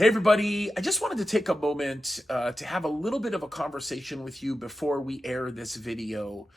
Hey everybody, I just wanted to take a moment to have a little bit of a conversation with you before we air this video.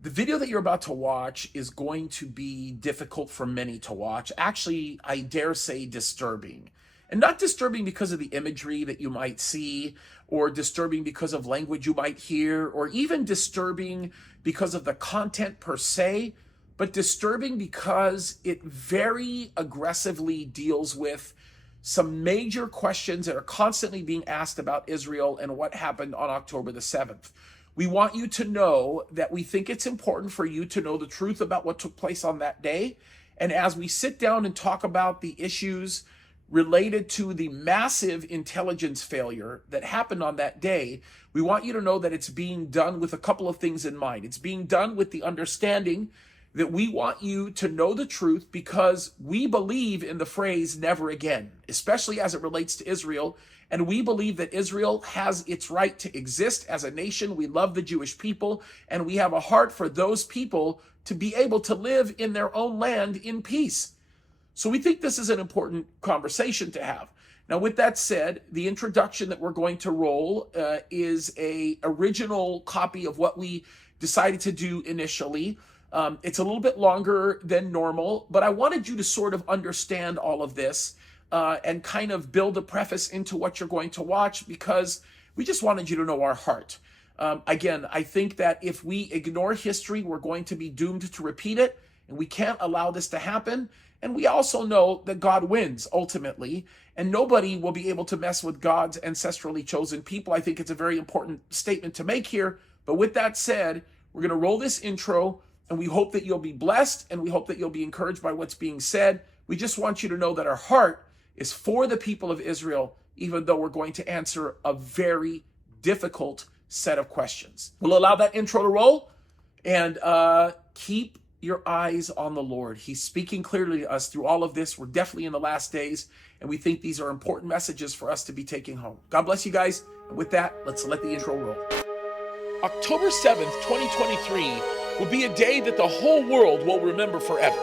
The video that you're about to watch is going to be difficult for many to watch. Actually, I dare say disturbing. And not disturbing because of the imagery that you might see, or disturbing because of language you might hear, or even disturbing because of the content per se, but disturbing because it very aggressively deals with some major questions that are constantly being asked about Israel and what happened on October the 7th. We want you to know that we think it's important for you to know the truth about what took place on that day. And as we sit down and talk about the issues related to the massive intelligence failure that happened on that day, we want you to know that it's being done with a couple of things in mind. It's being done with the understanding that we want you to know the truth because we believe in the phrase never again, especially as it relates to Israel. And we believe that Israel has its right to exist as a nation. We love the Jewish people, and we have a heart for those people to be able to live in their own land in peace. So we think this is an important conversation to have. Now, with that said, the introduction that we're going to roll is an original copy of what we decided to do initially. It's a little bit longer than normal, but I wanted you to sort of understand all of this and kind of build a preface into what you're going to watch because we just wanted you to know our heart. Again, I think that if we ignore history, we're going to be doomed to repeat it, and we can't allow this to happen. And we also know that God wins ultimately, and nobody will be able to mess with God's ancestrally chosen people. I think it's a very important statement to make here. But with that said, we're going to roll this intro. And we hope that you'll be blessed, and we hope that you'll be encouraged by what's being said. We just want you to know that our heart is for the people of Israel, even though we're going to answer a very difficult set of questions. We'll allow that intro to roll, and keep your eyes on the Lord. He's speaking clearly to us through all of this. We're definitely in the last days, and we think these are important messages for us to be taking home. God bless you guys. And with that, let's let the intro roll. October 7th, 2023 will be a day that the whole world will remember forever.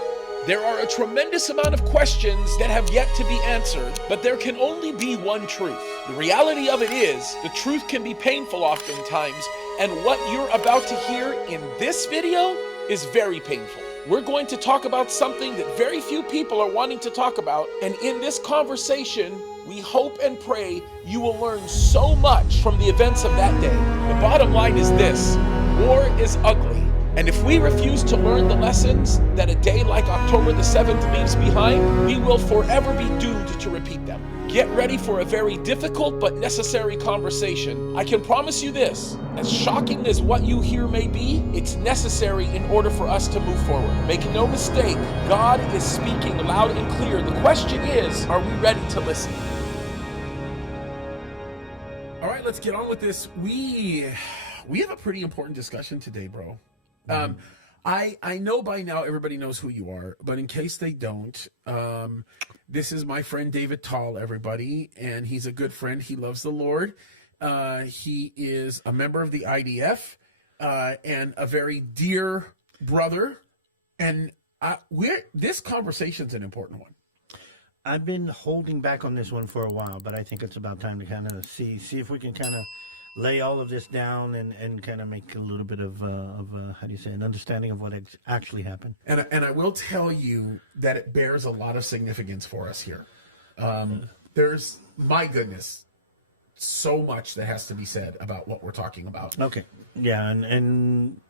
There are a tremendous amount of questions that have yet to be answered, but there can only be one truth. The reality of it is, the truth can be painful oftentimes, and what you're about to hear in this video is very painful. We're going to talk about something that very few people are wanting to talk about, and in this conversation, we hope and pray you will learn so much from the events of that day. The bottom line is this: war is ugly. And if we refuse to learn the lessons that a day like October the 7th leaves behind, we will forever be doomed to repeat them. Get ready for a very difficult but necessary conversation. I can promise you this: as shocking as what you hear may be, it's necessary in order for us to move forward. Make no mistake, God is speaking loud and clear. The question is, are we ready to listen? All right, let's get on with this. We have a pretty important discussion today, bro. I know by now everybody knows who you are, but in case they don't, this is my friend David Tall, everybody, and he's a good friend. He loves the Lord. He is a member of the IDF and a very dear brother. And this conversation's an important one. I've been holding back on this one for a while, but I think it's about time to kind of see if we can kind of lay all of this down and kind of make a little bit of how do you say, an understanding of what actually happened. And I will tell you that it bears a lot of significance for us here. There's, my goodness, so much that has to be said about what we're talking about. Okay. Yeah, and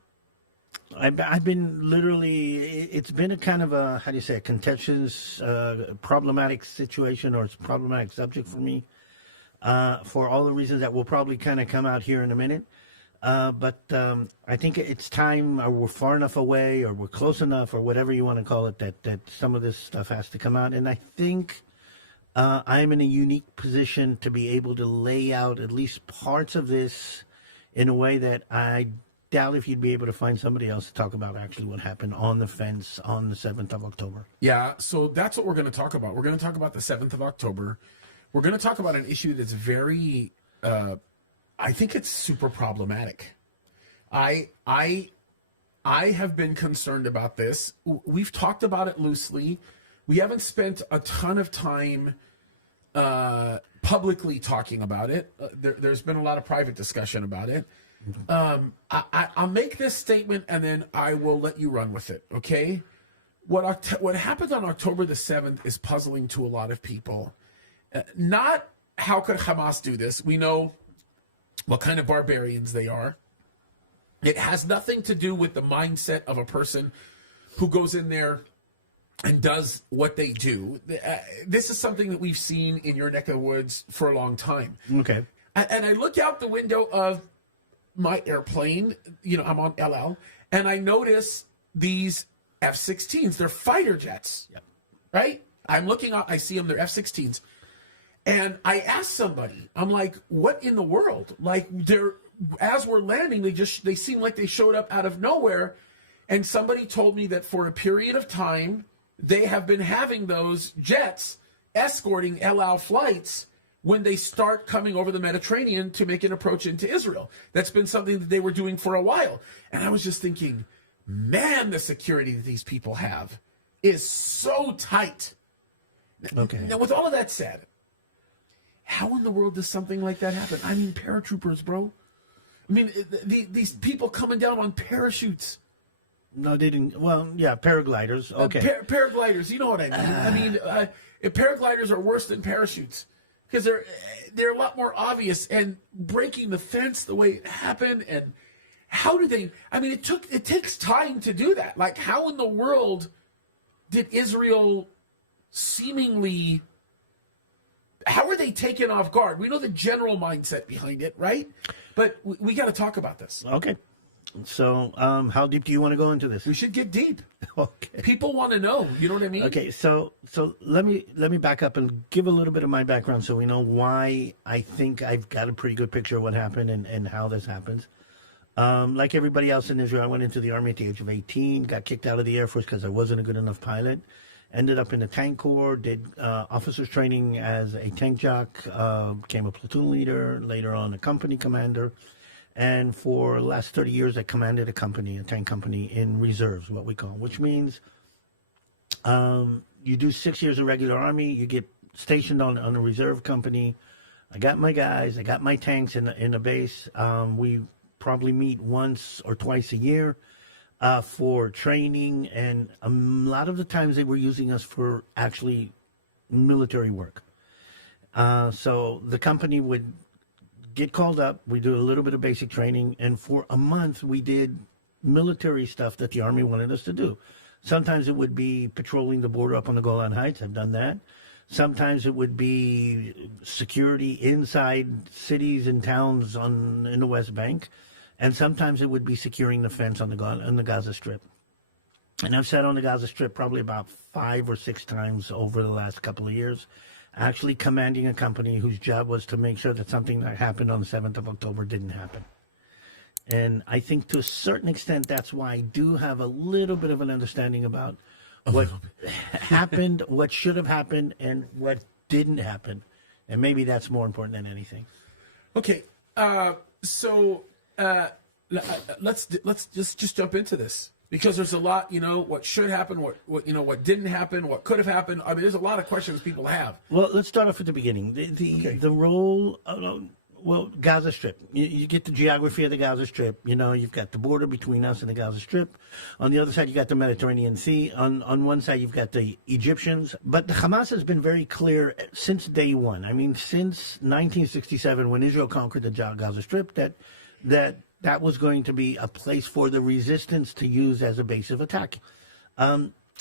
I've been literally, it's been a kind of a, how do you say, a contentious, problematic situation, or it's a problematic subject for me. For all the reasons that will probably kind of come out here in a minute. But I think it's time, or we're far enough away, or we're close enough, or whatever you want to call it, that some of this stuff has to come out. And I think I'm in a unique position to be able to lay out at least parts of this in a way that I doubt if you'd be able to find somebody else to talk about actually what happened on the fence on the 7th of October. Yeah, so that's what we're going to talk about. We're going to talk about the 7th of October. We're going to talk about an issue that's very, I think it's super problematic. I have been concerned about this. We've talked about it loosely. We haven't spent a ton of time publicly talking about it. There's been a lot of private discussion about it. I'll make this statement and then I will let you run with it, okay? What happened on October the 7th is puzzling to a lot of people. Not how could Hamas do this? We know what kind of barbarians they are. It has nothing to do with the mindset of a person who goes in there and does what they do. This is something that we've seen in your neck of the woods for a long time. Okay. And I look out the window of my airplane, I'm on LL, and I notice these F-16s. They're fighter jets, right? I'm looking out, I see them, they're F-16s. And I asked somebody, I'm like, what in the world? Like, as we're landing, they seem like they showed up out of nowhere. And somebody told me that for a period of time, they have been having those jets escorting El Al flights when they start coming over the Mediterranean to make an approach into Israel. That's been something that they were doing for a while. And I was just thinking, man, the security that these people have is so tight. Okay. Now, with all of that said, how in the world does something like that happen? I mean, paratroopers, bro. I mean, these people coming down on parachutes. No, they didn't. Well, yeah, paragliders. Okay. Paragliders, you know what I mean. Paragliders are worse than parachutes because they're a lot more obvious, and breaking the fence the way it happened. And how do they? I mean, it takes time to do that. Like, how in the world did Israel seemingly? How are they taken off guard? We know the general mindset behind it, right? But we got to talk about this. Okay. So, how deep do you want to go into this? We should get deep. Okay. People want to know. You know what I mean? Okay. So let me back up and give a little bit of my background so we know why I think I've got a pretty good picture of what happened and how this happens. Like everybody else in Israel, I went into the army at the age of 18, got kicked out of the Air Force because I wasn't a good enough pilot. Ended up in the tank corps, did officers training as a tank jock, became a platoon leader, later on a company commander. And for the last 30 years, I commanded a tank company in reserves, what we call, which means you do 6 years of regular army, you get stationed on a reserve company. I got my guys, I got my tanks in the base. We probably meet once or twice a year for training, and a lot of the times they were using us for actually military work. So the company would get called up, we do a little bit of basic training, and for a month we did military stuff that the Army wanted us to do. Sometimes it would be patrolling the border up on the Golan Heights. I've done that. Sometimes it would be security inside cities and towns in the West Bank. And sometimes it would be securing the fence on the Gaza Strip. And I've sat on the Gaza Strip probably about 5 or 6 times over the last couple of years, actually commanding a company whose job was to make sure that something that happened on the 7th of October didn't happen. And I think to a certain extent, that's why I do have a little bit of an understanding about what happened, what should have happened, and what didn't happen. And maybe that's more important than anything. Okay, so let's just jump into this, because there's a lot, what should happen, what didn't happen, what could have happened. I mean, there's a lot of questions people have. Well, let's start off at the beginning. The role, Gaza Strip. You get the geography of the Gaza Strip. You've got the border between us and the Gaza Strip. On the other side, you got the Mediterranean Sea. On one side, you've got the Egyptians. But the Hamas has been very clear since day one. I mean, since 1967, when Israel conquered the Gaza Strip, that was going to be a place for the resistance to use as a base of attack.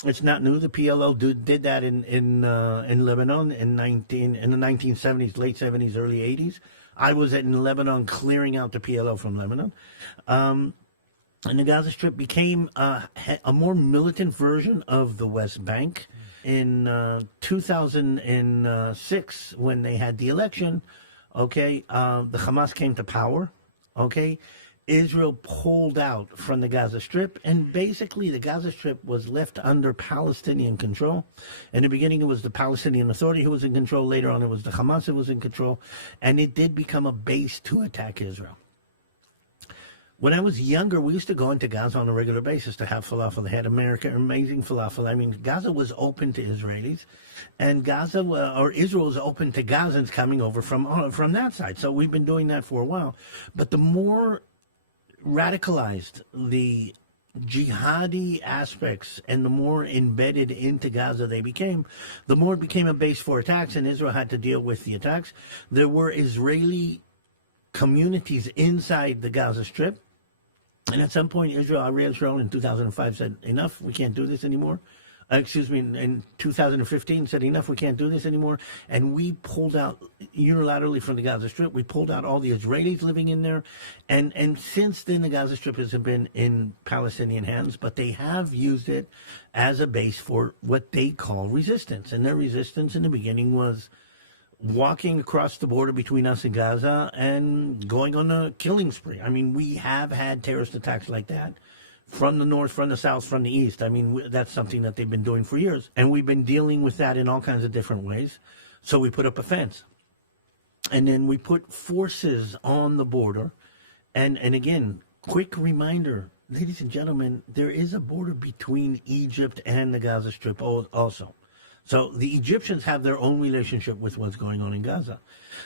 It's not new. The PLO did that in Lebanon in the 1970s, late 70s, early 80s. I was in Lebanon clearing out the PLO from Lebanon. And the Gaza Strip became a more militant version of the West Bank. In 2006, when they had the election, the Hamas came to power, Israel pulled out from the Gaza Strip, and basically the Gaza Strip was left under Palestinian control. In the beginning, it was the Palestinian Authority who was in control. Later on, it was the Hamas who was in control, and it did become a base to attack Israel. When I was younger, we used to go into Gaza on a regular basis to have falafel. They had amazing falafel. I mean, Gaza was open to Israelis, and Gaza or Israel was open to Gazans coming over from that side. So we've been doing that for a while. But the more radicalized the jihadi aspects and the more embedded into Gaza they became, the more it became a base for attacks, and Israel had to deal with the attacks. There were Israeli communities inside the Gaza Strip. And at some point, Israel in 2005 said, enough, we can't do this anymore. In 2015 said, enough, we can't do this anymore. And we pulled out unilaterally from the Gaza Strip. We pulled out all the Israelis living in there. And since then, the Gaza Strip has been in Palestinian hands, but they have used it as a base for what they call resistance. And their resistance in the beginning was walking across the border between us and Gaza and going on a killing spree. I mean, we have had terrorist attacks like that from the north, from the south, from the east. I mean, that's something that they've been doing for years. And we've been dealing with that in all kinds of different ways. So we put up a fence. And then we put forces on the border. And again, quick reminder, ladies and gentlemen, there is a border between Egypt and the Gaza Strip also. So the Egyptians have their own relationship with what's going on in Gaza.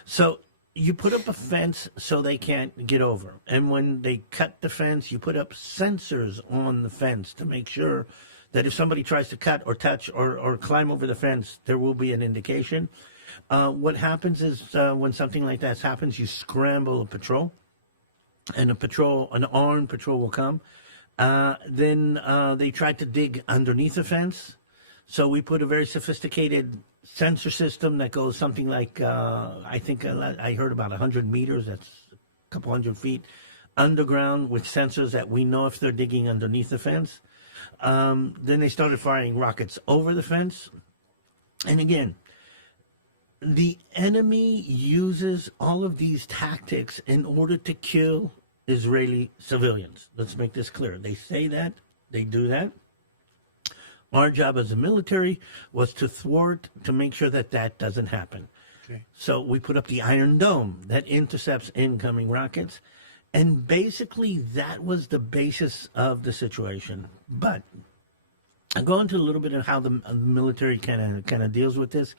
So you put up a fence so they can't get over. And when they cut the fence, you put up sensors on the fence to make sure that if somebody tries to cut or touch or climb over the fence, there will be an indication. What happens is when something like that happens, you scramble a patrol, and an armed patrol will come. Then they try to dig underneath the fence. So we put a very sophisticated sensor system that goes something like, I think I heard about 100 meters, that's a couple hundred feet, underground with sensors that we know if they're digging underneath the fence. Then they started firing rockets over the fence. And again, the enemy uses all of these tactics in order to kill Israeli civilians. Let's make this clear. They say that, they do that. Our job as a military was to thwart, to make sure that that doesn't happen. Okay. So we put up the Iron Dome that intercepts incoming rockets. And basically that was the basis of the situation. But I'll go into a little bit of how the military kind of deals with this.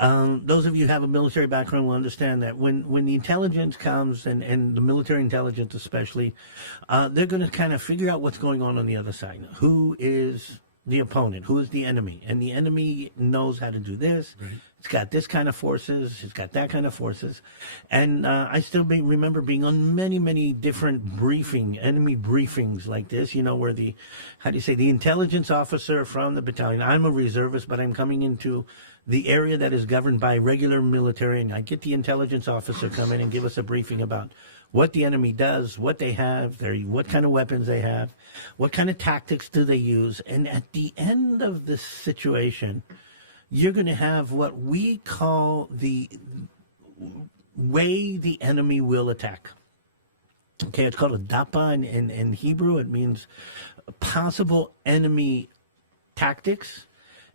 Those of you who have a military background will understand that when the intelligence comes, and the military intelligence especially, they're going to kind of figure out what's going on the other side. Who is the opponent? Who is the enemy? And the enemy knows how to do this. Right. It's got this kind of forces. It's got that kind of forces. And I still remember being on many, many different enemy briefings like this, where the intelligence officer from the battalion, I'm a reservist, but I'm coming into the area that is governed by regular military, and I get the intelligence officer come in and give us a briefing about what the enemy does, what they have, what kind of weapons they have, what kind of tactics do they use. And at the end of this situation, you're going to have what we call the way the enemy will attack. Okay, it's called a dapa in Hebrew. It means possible enemy tactics.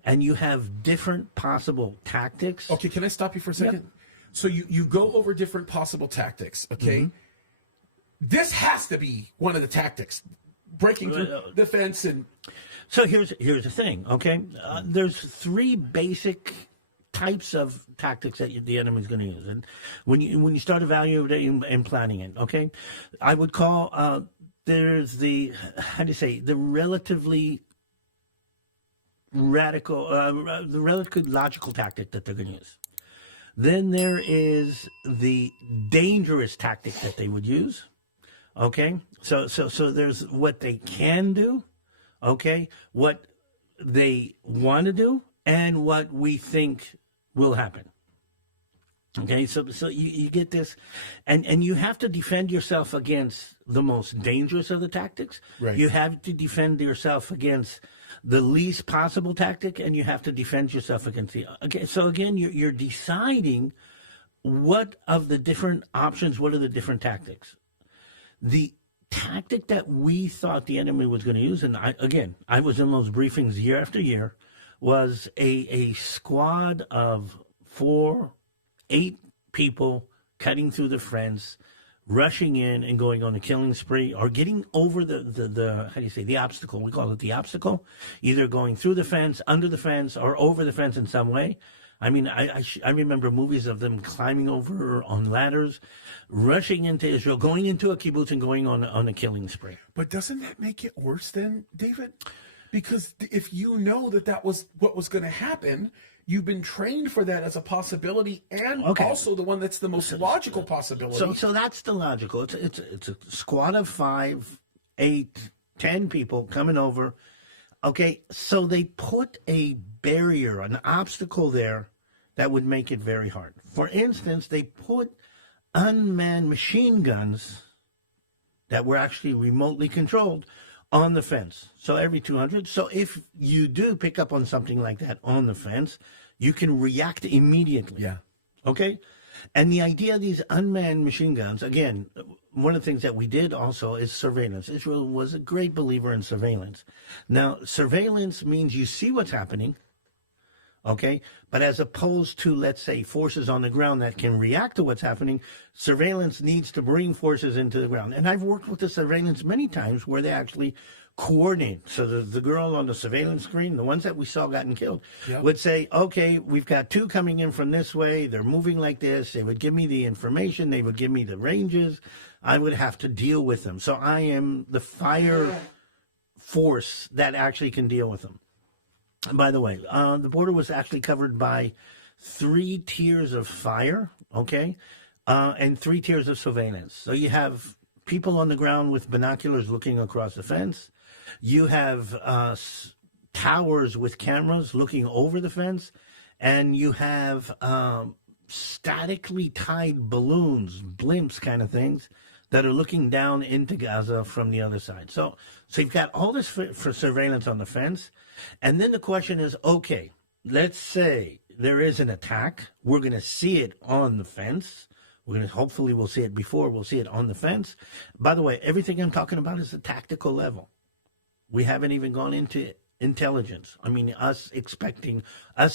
And you have different possible tactics. Okay, can I stop you for a second? Yep. So you go over different possible tactics, okay? Mm-hmm. This has to be one of the tactics, breaking through the fence. And so here's the thing, okay? There's three basic types of tactics that the enemy's going to use, and when you start evaluating and planning it, okay, I would call there's the relatively radical, the relatively logical tactic that they're going to use. Then there is the dangerous tactic that they would use. Okay, so there's what they can do, okay, what they want to do, and what we think will happen. Okay, so you get this, and you have to defend yourself against the most dangerous of the tactics. Right. You have to defend yourself against the least possible tactic, and you have to defend yourself against the. Okay, so again, you're deciding what of the different options, what are the different tactics. The tactic that we thought the enemy was going to use, and I was in those briefings year after year, was a squad of 4-8 people cutting through the fence rushing in and going on a killing spree, or getting over the how do you say, the obstacle. We call it the obstacle, either going through the fence, under the fence, or over the fence in some way. I mean, I remember movies of them climbing over on ladders, rushing into Israel, going into a kibbutz and going on a killing spree. But doesn't that make it worse then, David? Because if you know that was what was going to happen, you've been trained for that as a possibility, and also the one that's the most logical possibility. So that's the logical. It's a squad of 5, 8, 10 people coming over. Okay, so they put a barrier, an obstacle there that would make it very hard. For instance, they put unmanned machine guns that were actually remotely controlled on the fence. So every 200. So if you do pick up on something like that on the fence, you can react immediately. Yeah. Okay? And the idea of these unmanned machine guns, again, one of the things that we did also is surveillance. Israel was a great believer in surveillance. Now, surveillance means you see what's happening, okay? But as opposed to, let's say, forces on the ground that can react to what's happening, surveillance needs to bring forces into the ground. And I've worked with the surveillance many times where they actually coordinate. So the girl on the surveillance screen, the ones that we saw gotten killed, would say, okay, we've got 2 coming in from this way. They're moving like this. They would give me the information. They would give me the ranges. I would have to deal with them. So I am the fire force that actually can deal with them. And by the way, the border was actually covered by 3 tiers of fire, okay, and 3 tiers of surveillance. So you have people on the ground with binoculars looking across the fence. You have towers with cameras looking over the fence, and you have statically tied balloons, blimps kind of things, that are looking down into Gaza from the other side. So you've got all this for surveillance on the fence. And then the question is, okay, let's say there is an attack. We're going to see it on the fence. Hopefully we'll see it before. We'll see it on the fence. By the way, everything I'm talking about is a tactical level. We haven't even gone into intelligence. I mean, us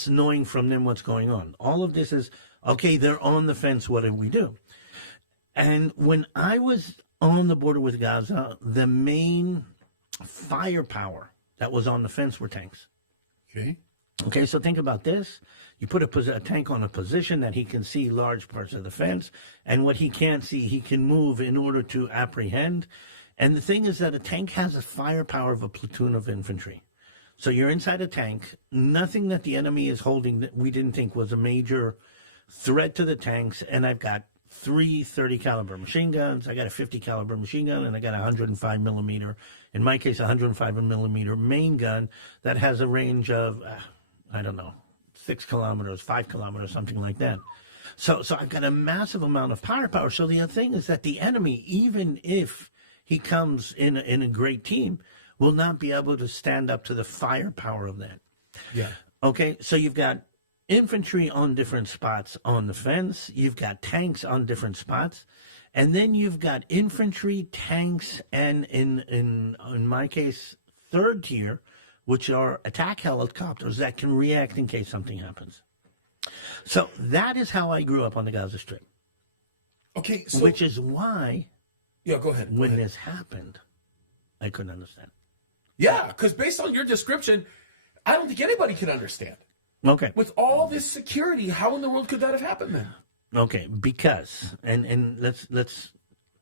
knowing from them what's going on. All of this is, okay, they're on the fence. What do we do? And when I was on the border with Gaza, the main firepower that was on the fence were tanks. Okay, so think about this. You put a tank on a position that he can see large parts of the fence, and what he can't see, he can move in order to apprehend. And the thing is that a tank has a firepower of a platoon of infantry. So you're inside a tank. Nothing that the enemy is holding that we didn't think was a major threat to the tanks, and I've got 3 30 caliber machine guns. I got a 50 caliber machine gun, and I got a 105 millimeter, in my case, a 105 millimeter main gun that has a range of, I don't know, 6 kilometers, 5 kilometers, something like that. So I've got a massive amount of firepower. So the other thing is that the enemy, even if he comes in a great team, will not be able to stand up to the firepower of that. Yeah. Okay, so you've got infantry on different spots on the fence. You've got tanks on different spots. And then you've got infantry, tanks, and in my case, 3rd tier, which are attack helicopters that can react in case something happens. So that is how I grew up on the Gaza Strip. Okay, so... Which is why... Yeah, go ahead. When this happened, I couldn't understand. Yeah, because based on your description, I don't think anybody can understand. Okay. With all this security, how in the world could that have happened then? Okay, because and let's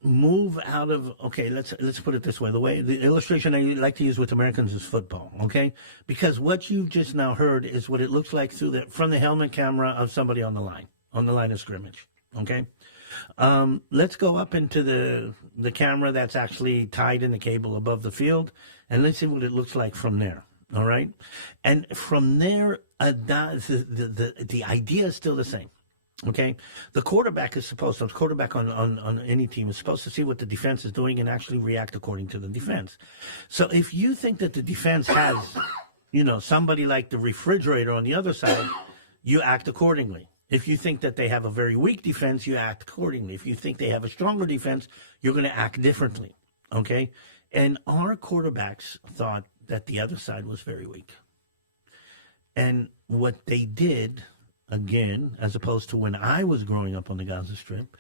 move out of, okay, let's put it this way. The illustration I like to use with Americans is football, okay? Because what you've just now heard is what it looks like from the helmet camera of somebody on the line of scrimmage, okay? Let's go up into the camera that's actually tied in the cable above the field, and let's see what it looks like from there. All right, and from there, the idea is still the same. Okay, the quarterback on any team is supposed to see what the defense is doing and actually react according to the defense. So if you think that the defense has, somebody like the refrigerator on the other side, you act accordingly. If you think that they have a very weak defense, you act accordingly. If you think they have a stronger defense, you're going to act differently. Okay, and our quarterbacks thought that the other side was very weak. And what they did, again, as opposed to when I was growing up on the Gaza Strip,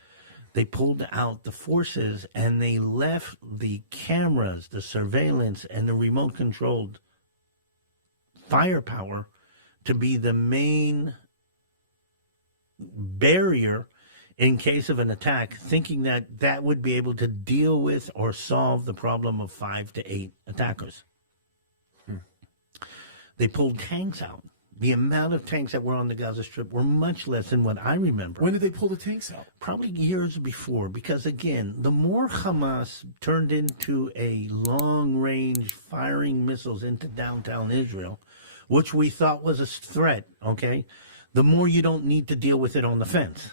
They pulled out the forces and they left the cameras, the surveillance, and the remote controlled firepower to be the main barrier in case of an attack, thinking that that would be able to deal with or solve the problem of 5 to 8 attackers. They pulled tanks out. The amount of tanks that were on the Gaza Strip were much less than what I remember. When did they pull the tanks out? Probably years before, because again, the more Hamas turned into a long-range firing missiles into downtown Israel, which we thought was a threat, okay, the more you don't need to deal with it on the fence.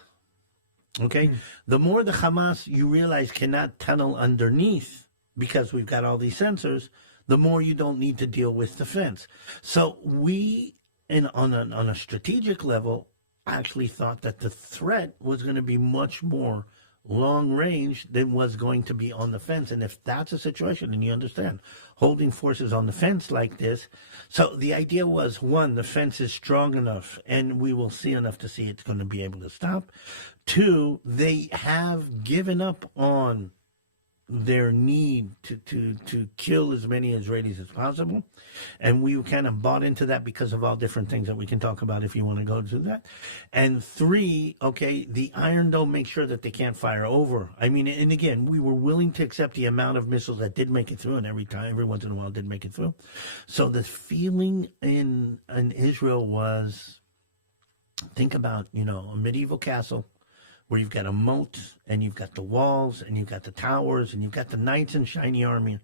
Okay? The more the Hamas, you realize, cannot tunnel underneath because we've got all these sensors, the more you don't need to deal with the fence. So we, on a strategic level, actually thought that the threat was going to be much more long range than was going to be on the fence. And if that's a situation, and you understand, holding forces on the fence like this, so the idea was, one, the fence is strong enough and we will see enough to see it's going to be able to stop. Two, they have given up on their need to kill as many Israelis as possible. And we kind of bought into that because of all different things that we can talk about if you want to go to that. And three, okay, the Iron Dome makes sure that they can't fire over. I mean, and again, we were willing to accept the amount of missiles that did make it through, and every once in a while did make it through. So the feeling in Israel was, think about, a medieval castle, where you've got a moat, and you've got the walls, and you've got the towers, and you've got the knights in shiny armor,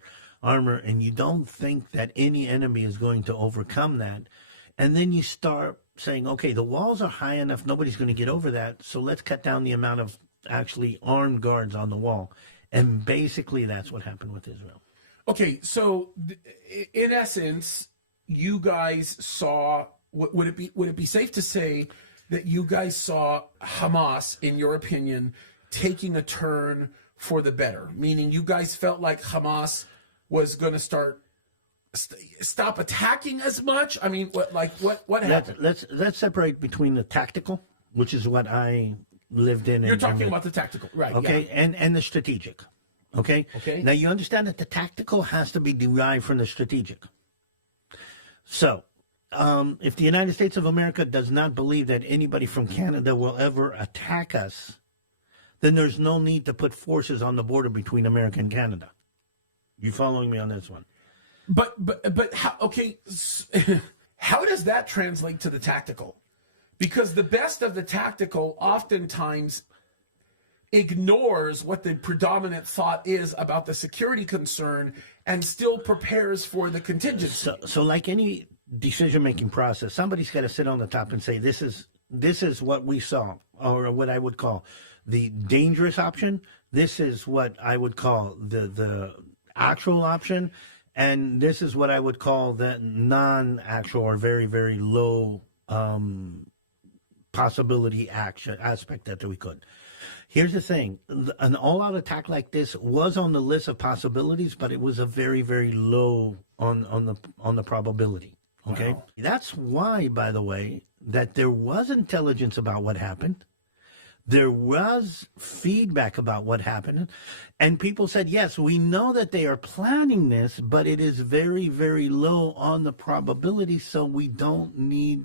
and you don't think that any enemy is going to overcome that. And then you start saying, okay, the walls are high enough, nobody's going to get over that, so let's cut down the amount of actually armed guards on the wall. And basically that's what happened with Israel. Okay, so in essence, you guys saw, would it be safe to say that you guys saw Hamas, in your opinion, taking a turn for the better? Meaning you guys felt like Hamas was going to stop attacking as much? I mean, what happened? Let's separate between the tactical, which is what I lived in. You're talking about the tactical, right? Okay, yeah. and the strategic. Okay? Okay. Now you understand that the tactical has to be derived from the strategic. So, if the United States of America does not believe that anybody from Canada will ever attack us, then there's no need to put forces on the border between America and Canada. You following me on this one? But how, okay, how does that translate to the tactical? Because the best of the tactical oftentimes ignores what the predominant thought is about the security concern and still prepares for the contingency. So like any decision-making process, somebody's got to sit on the top and say, this is what we saw, or what I would call the dangerous option. This is what I would call the actual option, and this is what I would call the non-actual or very, very low possibility aspect that we could. Here's the thing. An all-out attack like this was on the list of possibilities, but it was a very, very low on the probability. Okay. Wow. That's why, by the way, that there was intelligence about what happened. There was feedback about what happened. And people said, yes, we know that they are planning this, but it is very, very low on the probability, so we don't need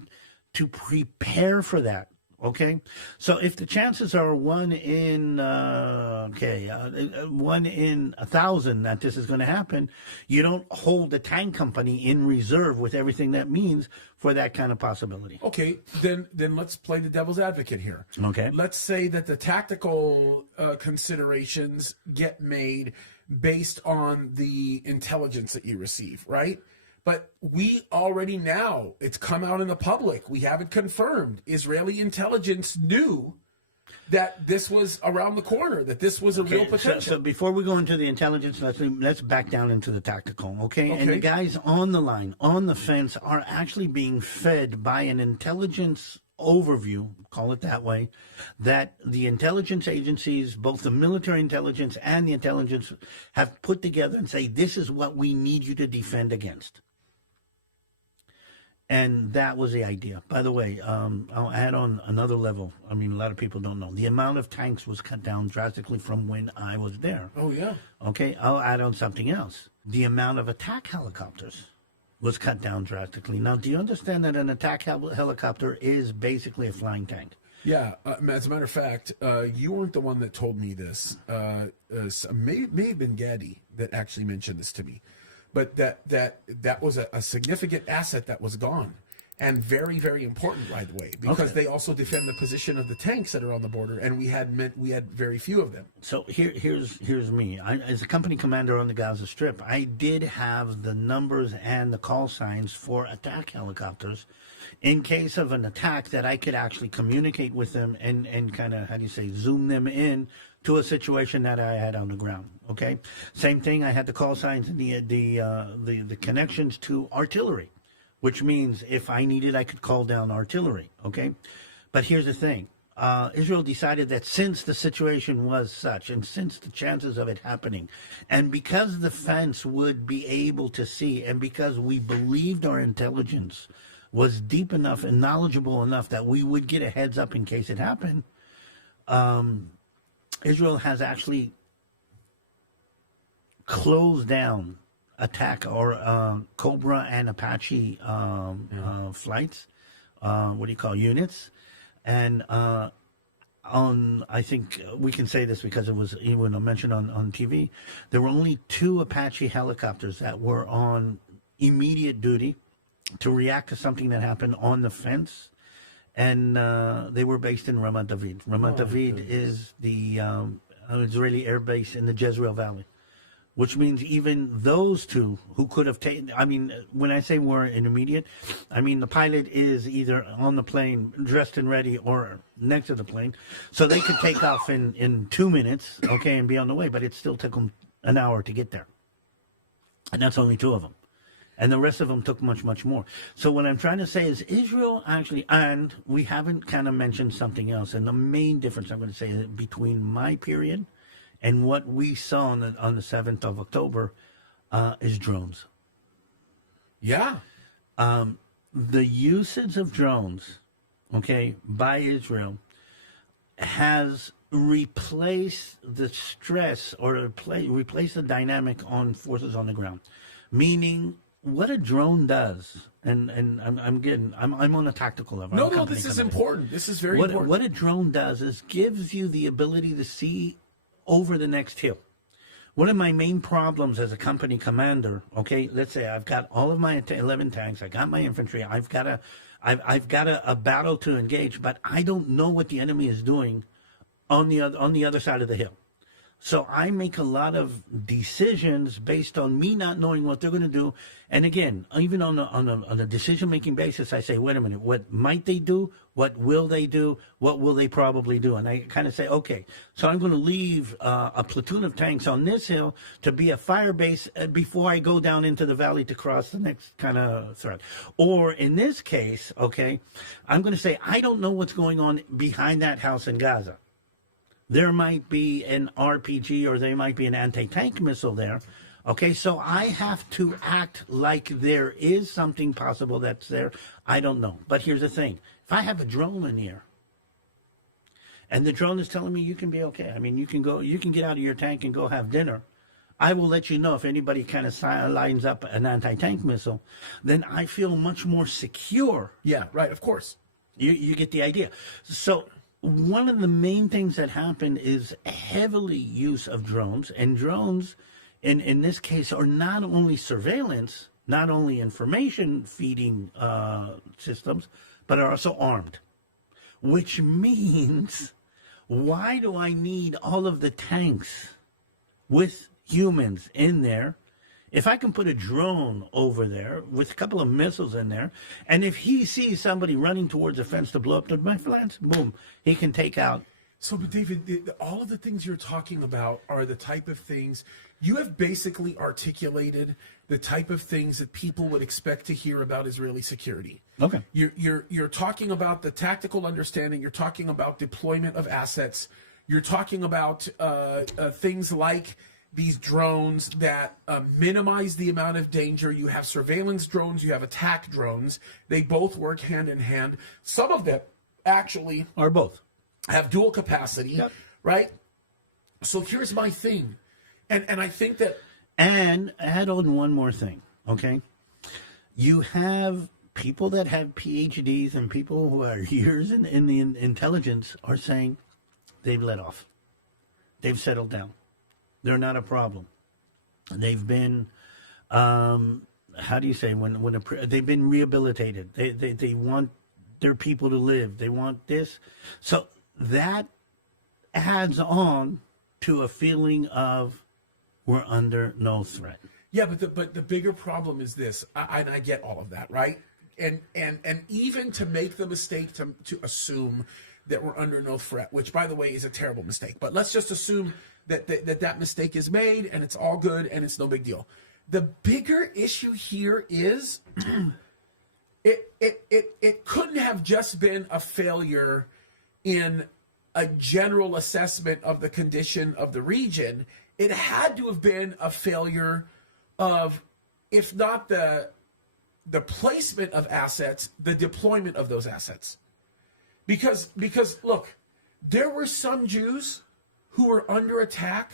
to prepare for that. Okay, so if the chances are 1 in 1,000 that this is going to happen, you don't hold the tank company in reserve with everything that means for that kind of possibility. Okay, then let's play the devil's advocate here. Okay, let's say that the tactical considerations get made based on the intelligence that you receive, right? But we already now, it's come out in the public, we have it confirmed. Israeli intelligence knew that this was around the corner, that this was a real potential. So before we go into the intelligence, let's back down into the tactical, okay? And the guys on the line, on the fence, are actually being fed by an intelligence overview, call it that way, that the intelligence agencies, both the military intelligence and the intelligence, have put together and say, this is what we need you to defend against. And that was the idea. By the way, I'll add on another level. I mean, a lot of people don't know. The amount of tanks was cut down drastically from when I was there. Oh, yeah. Okay, I'll add on something else. The amount of attack helicopters was cut down drastically. Now, do you understand that an attack helicopter is basically a flying tank? Yeah, as a matter of fact, you weren't the one that told me this. May have been Gaddy that actually mentioned this to me. But that was a significant asset that was gone, and very, very important, by the way, because they also defend the position of the tanks that are on the border, and we had very few of them. So here's me. As a company commander on the Gaza Strip, I did have the numbers and the call signs for attack helicopters, in case of an attack, that I could actually communicate with them and kind of, how do you say, zoom them in to a situation that I had on the ground. Okay, same thing. I had the call signs and the connections to artillery, which means if I needed, I could call down artillery. Okay, but here's the thing: Israel decided that since the situation was such, and since the chances of it happening, and because the fence would be able to see, and because we believed our intelligence was deep enough and knowledgeable enough that we would get a heads up in case it happened, Israel has actually closed down attack or Cobra and Apache flights, units, and I think we can say this because it was even mentioned on TV. There were only 2 Apache helicopters that were on immediate duty to react to something that happened on the fence, and they were based in Ramat David. Ramat David is the Israeli air base in the Jezreel Valley, which means even those 2 who could have taken, I mean, when I say were immediate, I mean the pilot is either on the plane, dressed and ready, or next to the plane, so they could take off in 2 minutes, okay, and be on the way, but it still took them an hour to get there. And that's only 2 of them. And the rest of them took much, much more. So what I'm trying to say is Israel actually, and we haven't kind of mentioned something else, and the main difference I'm going to say between my period and what we saw on the 7th of October is drones. Yeah. The usage of drones, okay, by Israel has replaced the stress or replaced the dynamic on forces on the ground. Meaning, what a drone does, and I'm on a tactical level. No, this is important. This is very important. What a drone does is gives you the ability to see over the next hill. One of my main problems as a company commander, okay, let's say I've got all of my 11 tanks, I got my infantry, I've got a battle to engage, but I don't know what the enemy is doing on the other side of the hill. So I make a lot of decisions based on me not knowing what they're going to do. And again, even on a decision-making basis, I say, wait a minute, what might they do? What will they do? What will they probably do? And I kind of say, okay, so I'm going to leave a platoon of tanks on this hill to be a fire base before I go down into the valley to cross the next kind of threat. Or in this case, okay, I'm going to say, I don't know what's going on behind that house in Gaza. There might be an RPG or there might be an anti-tank missile there. Okay, so I have to act like there is something possible that's there. I don't know. But here's the thing. If I have a drone in the air and the drone is telling me you can be okay, I mean, you can get out of your tank and go have dinner, I will let you know if anybody kind of lines up an anti-tank missile, then I feel much more secure. Yeah, right, of course. You get the idea. So one of the main things that happened is heavily use of drones, and drones in this case are not only surveillance, not only information feeding systems, but are also armed, which means why do I need all of the tanks with humans in there if I can put a drone over there with a couple of missiles in there, and if he sees somebody running towards a fence to blow up my fence, boom, he can take out. So, but David, all of the things you're talking about are the type of things you have basically articulated, the type of things that people would expect to hear about Israeli security. Okay. You're talking about the tactical understanding. You're talking about deployment of assets. You're talking about things like these drones that minimize the amount of danger. You have surveillance drones, you have attack drones. They both work hand in hand. Some of them actually Or both. have dual capacity, Yep. right? So here's my thing. And I think that... And add on one more thing, okay? You have people that have PhDs and people who are years in the intelligence are saying they've let off. They've settled down. They're not a problem. They've been, how do you say, they've been rehabilitated. They want their people to live. They want this. So that adds on to a feeling of we're under no threat. Yeah, but the bigger problem is this. I get all of that, right? And even to make the mistake to assume that we're under no threat, which, by the way, is a terrible mistake. But let's just assume that mistake is made and it's all good and it's no big deal. The bigger issue here is it couldn't have just been a failure in a general assessment of the condition of the region. It had to have been a failure of, if not the placement of assets, the deployment of those assets. Because look, there were some Jews who were under attack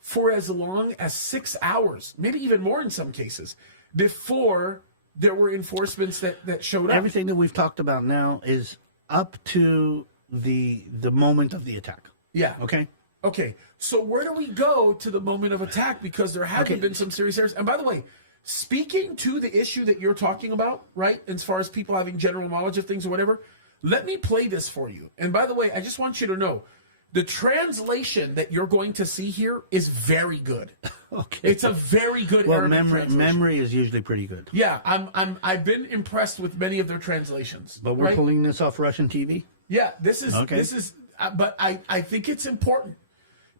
for as long as 6 hours, maybe even more in some cases, before there were enforcements that showed up. Everything that we've talked about now is up to the moment of the attack. Yeah. Okay. So where do we go to the moment of attack? Because there have been some serious errors. And by the way, speaking to the issue that you're talking about, right, as far as people having general knowledge of things or whatever, let me play this for you. And by the way, I just want you to know, the translation that you're going to see here is very good. Okay. It's a very good Arabic translation. Memory is usually pretty good. Yeah, I've been impressed with many of their translations. But we're pulling this off Russian TV? Yeah, this is, but I think it's important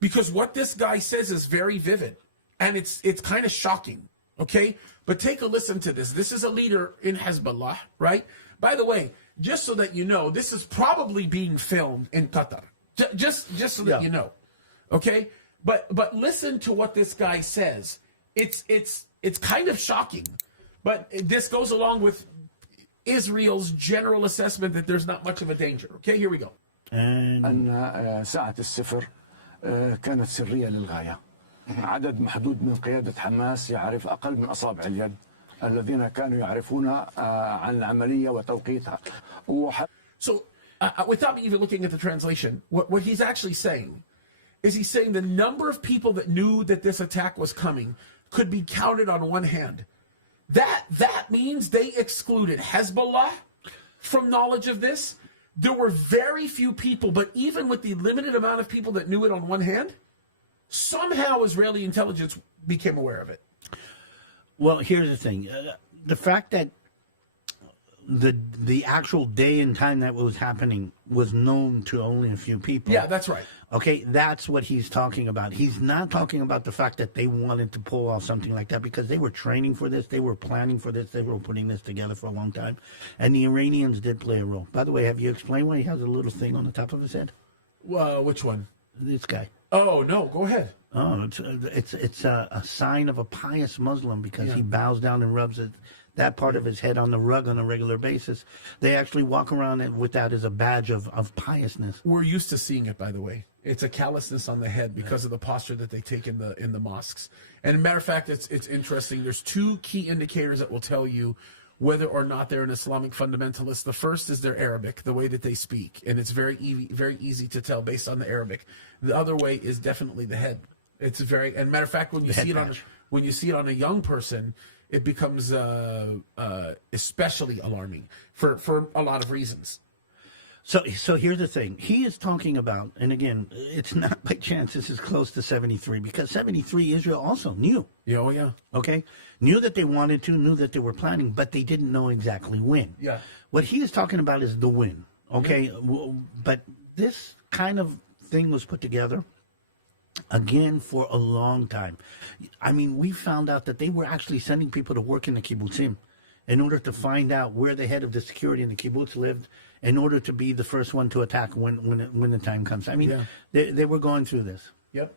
because what this guy says is very vivid and it's kind of shocking. Okay. But take a listen to this. This is a leader in Hezbollah, right? By the way, just so that you know, this is probably being filmed in Qatar. Just so that you know. Okay. But listen to what this guy says. It's kind of shocking, but this goes along with Israel's general assessment that there's not much of a danger. Okay, here we go. أن ساعة الصفر كانت سرية للغاية. عدد محدود من قيادة حماس يعرف أقل من أصابع اليد الذين كانوا يعرفون عن العملية وتوقيتها. So, without me even looking at the translation, what he's actually saying is he's saying the number of people that knew that this attack was coming could be counted on one hand. That means they excluded Hezbollah from knowledge of this. There were very few people, but even with the limited amount of people that knew it on one hand, somehow Israeli intelligence became aware of it. Well, here's the thing. The fact that the actual day and time that was happening was known to only a few people. Yeah, that's right. Okay, that's what he's talking about. He's not talking about the fact that they wanted to pull off something like that because they were training for this, they were planning for this, they were putting this together for a long time. And the Iranians did play a role. By the way, have you explained why he has a little thing on the top of his head? Which one? This guy. Oh, no, go ahead. Oh, it's a sign of a pious Muslim because he bows down and rubs that part of his head on the rug on a regular basis. They actually walk around with that as a badge of piousness. We're used to seeing it, by the way. It's a callousness on the head because of the posture that they take in the mosques. And as a matter of fact, it's interesting. There's two key indicators that will tell you whether or not they're an Islamic fundamentalist. The first is their Arabic, the way that they speak, and it's very easy to tell based on the Arabic. The other way is definitely the head. It's very, and matter of fact, when you see it on a young person, it becomes especially alarming for a lot of reasons. So here's the thing. He is talking about, and again, it's not by chance this is close to 73, because 73 Israel also knew. Yeah, oh yeah. Okay? Knew that they wanted to, knew that they were planning, but they didn't know exactly when. Yeah. What he is talking about is the when. Okay? Yeah. But this kind of thing was put together, again, for a long time. I mean, we found out that they were actually sending people to work in the kibbutzim in order to find out where the head of the security in the kibbutz lived, in order to be the first one to attack when the time comes. I mean, they were going through this. Yep.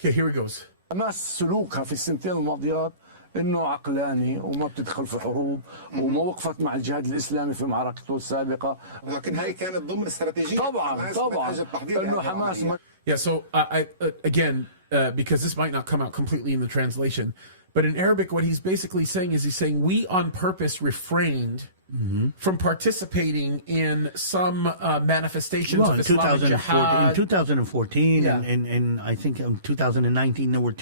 Okay, here it goes. حماس سلوكها في السنتين الماضيات انه عقلاني وما بتدخل في حروب وما وقفت مع الجهاد الاسلامي في معركته السابقه. لكن هاي كانت ضمن استراتيجيه طبعا طبعا انه حماس Yeah, so again, because this might not come out completely in the translation, but in Arabic, what he's basically saying is he's saying we on purpose refrained from participating in some manifestations of Islamic jihad. In 2014, Yeah. and I think in 2019 there were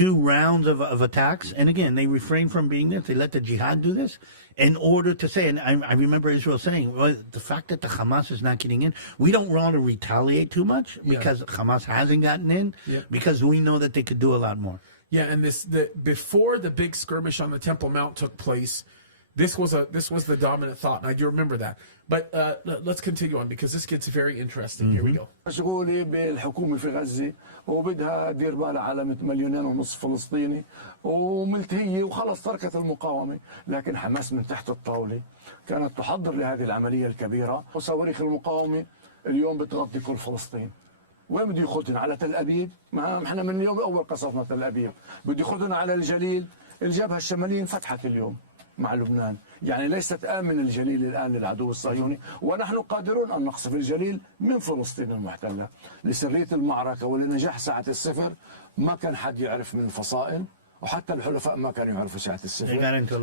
two rounds of attacks, and again they refrained from being this. They let the jihad do this in order to say, and I remember Israel saying, well, the fact that the Hamas is not getting in, we don't want to retaliate too much because Hamas hasn't gotten in, because we know that they could do a lot more. Yeah, and before the big skirmish on the Temple Mount took place, this was the dominant thought, and I do remember that. But let's continue on because this gets very interesting. Here we go. مشغولة بالحكومة في غزة وبدها دير بالها على 2.5 مليون فلسطيني وملتهية وخلص تركت المقاومة، لكن حماس من تحت الطاولة كانت تحضر لهذه العملية الكبيرة، وصواريخ المقاومة اليوم بتغطي كل فلسطين. وين بده ياخذنا؟ على تل ابيب؟ ما احنا من اليوم الاول قصفنا تل ابيب، بده ياخذنا على الجليل، الجبهة الشمالية انفتحت اليوم مع لبنان، يعني ليست آمن الجليل الآن للعدو الصهيوني، ونحن قادرون أن نقصف الجليل من فلسطين المحتلة. لسرية المعركة ولنجاح ساعة الصفر ما كان حد يعرف من الفصائل، وحتى الحلفاء ما كانوا يعرفوا ساعة الصفر.